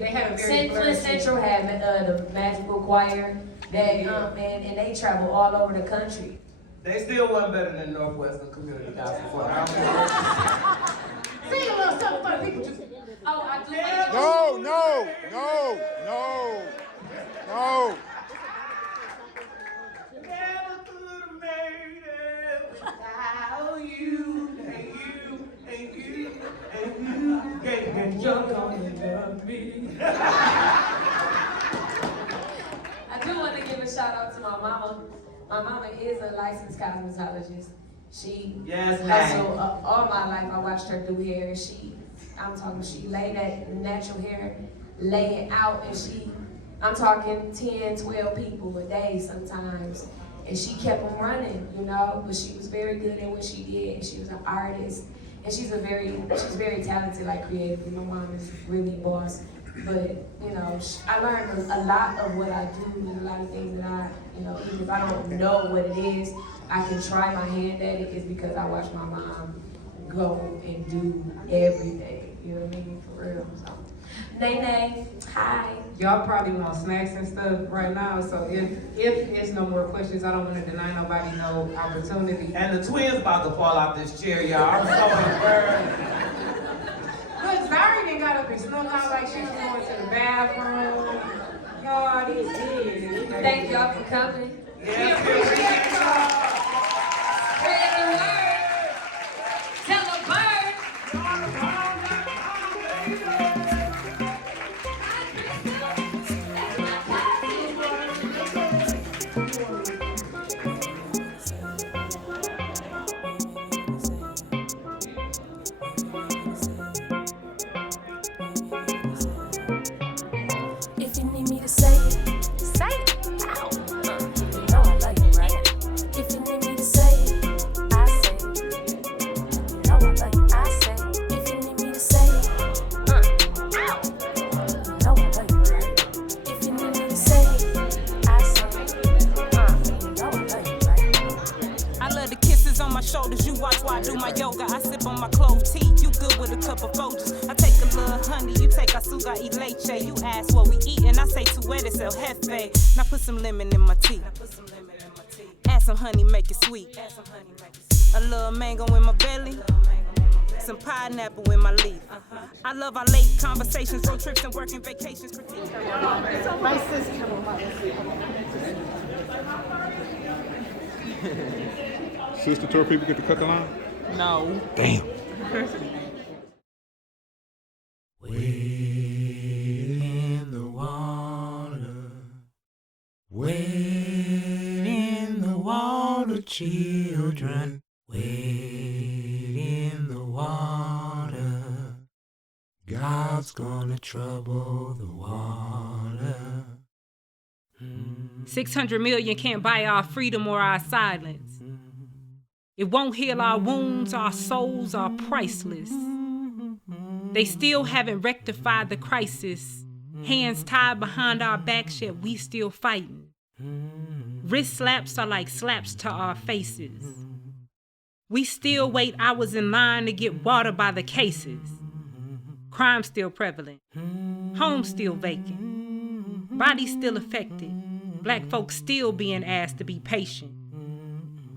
had a very Flint Central had the magical choir that and they travel all over the country. They still wasn't better than Northwestern Community Gospel Choir. Sing a little something for the people. I do. No. Never could have made it without you, and you. You're gonna love me. I do want to give a shout out to my mama. My mama is a licensed cosmetologist. She hustled all my life. I watched her do hair. She laid that natural hair, lay it out, and I'm talking 10, 12 people a day sometimes. And she kept them running, but she was very good at what she did. And she was an artist. And she's very talented, creatively. My mom is really boss. But, I learned a lot of what I do and a lot of things that I, even if I don't know what it is, I can try my hand at it, is because I watch my mom go and do everything. You know what I mean? For real. So, Nay, hi. Y'all probably want snacks and stuff right now, so if there's no more questions, I don't want to deny nobody no opportunity. And the twins about to fall off this chair, y'all. I'm so embarrassed. Look, Zari done got up and snuck out like she was going to the bathroom. Y'all, these kids. Thank y'all for coming. Yes, Spread the word. Tell a bird. If you need me to say it, say it. Ow. You know I love you, right? If you need me to say it, I say it. You know I love you, I say it. If you need me to say it, ow. You know I love you, right? If you need me to say it, I say it. You know I love you, right? I love the kisses on my shoulders. You watch while I do my yoga. I sip on my clove tea. You good with a cup of Folgers. I take a little honey. You take azúcar y leche. You ask what we eat and I say tu eres el jefe. Now put some lemon in my tea. Add some honey, make it sweet. A little mango in my belly. Some pineapple in my leaf. I love our late conversations, road trips and working vacations. My sister. Sister told people get to cut the line? No. Damn. Wade in the water. Wade in the water, children. Wade in the water. God's gonna trouble the water. 600 million can't buy our freedom or our silence. It won't heal our wounds, our souls are priceless. They still haven't rectified the crisis. Hands tied behind our backs, yet we still fighting. Wrist slaps are like slaps to our faces. We still wait hours in line to get water by the cases. Crime still prevalent. Homes still vacant. Bodies still affected. Black folks still being asked to be patient.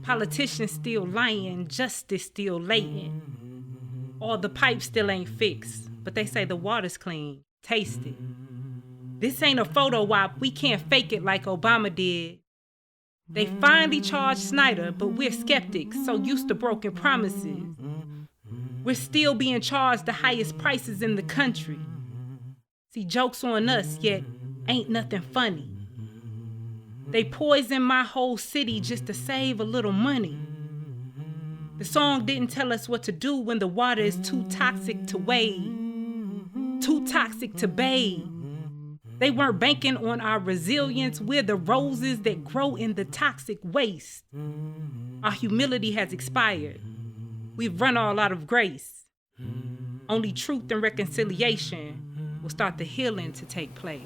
Politicians still lying, justice still latent. All the pipes still ain't fixed, but they say the water's clean. Taste it. This ain't a photo op, we can't fake it like Obama did. They finally charged Snyder, but we're skeptics, so used to broken promises. We're still being charged the highest prices in the country. See, jokes on us, yet ain't nothing funny. They poison my whole city just to save a little money. The song didn't tell us what to do when the water is too toxic to wade, too toxic to bathe. They weren't banking on our resilience. We're the roses that grow in the toxic waste. Our humility has expired. We've run all out of grace. Only truth and reconciliation will start the healing to take place.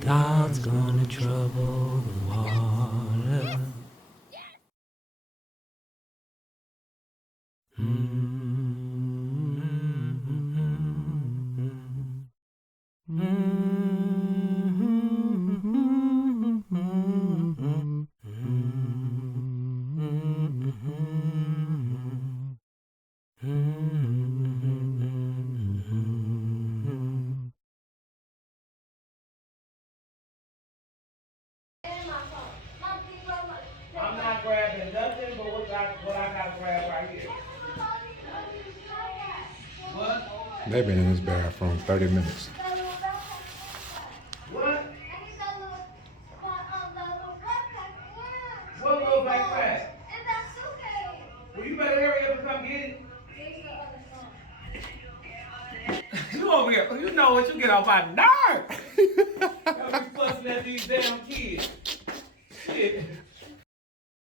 God's gonna trouble the water. I'm not grabbing nothing but what I got to grab right here. What? They've been in this bathroom 30 minutes. What? What little backpack? Well, you better hurry up and come get it. You over here, you know what, you get off my nerve. I'll be fussing at these damn kids. Shit.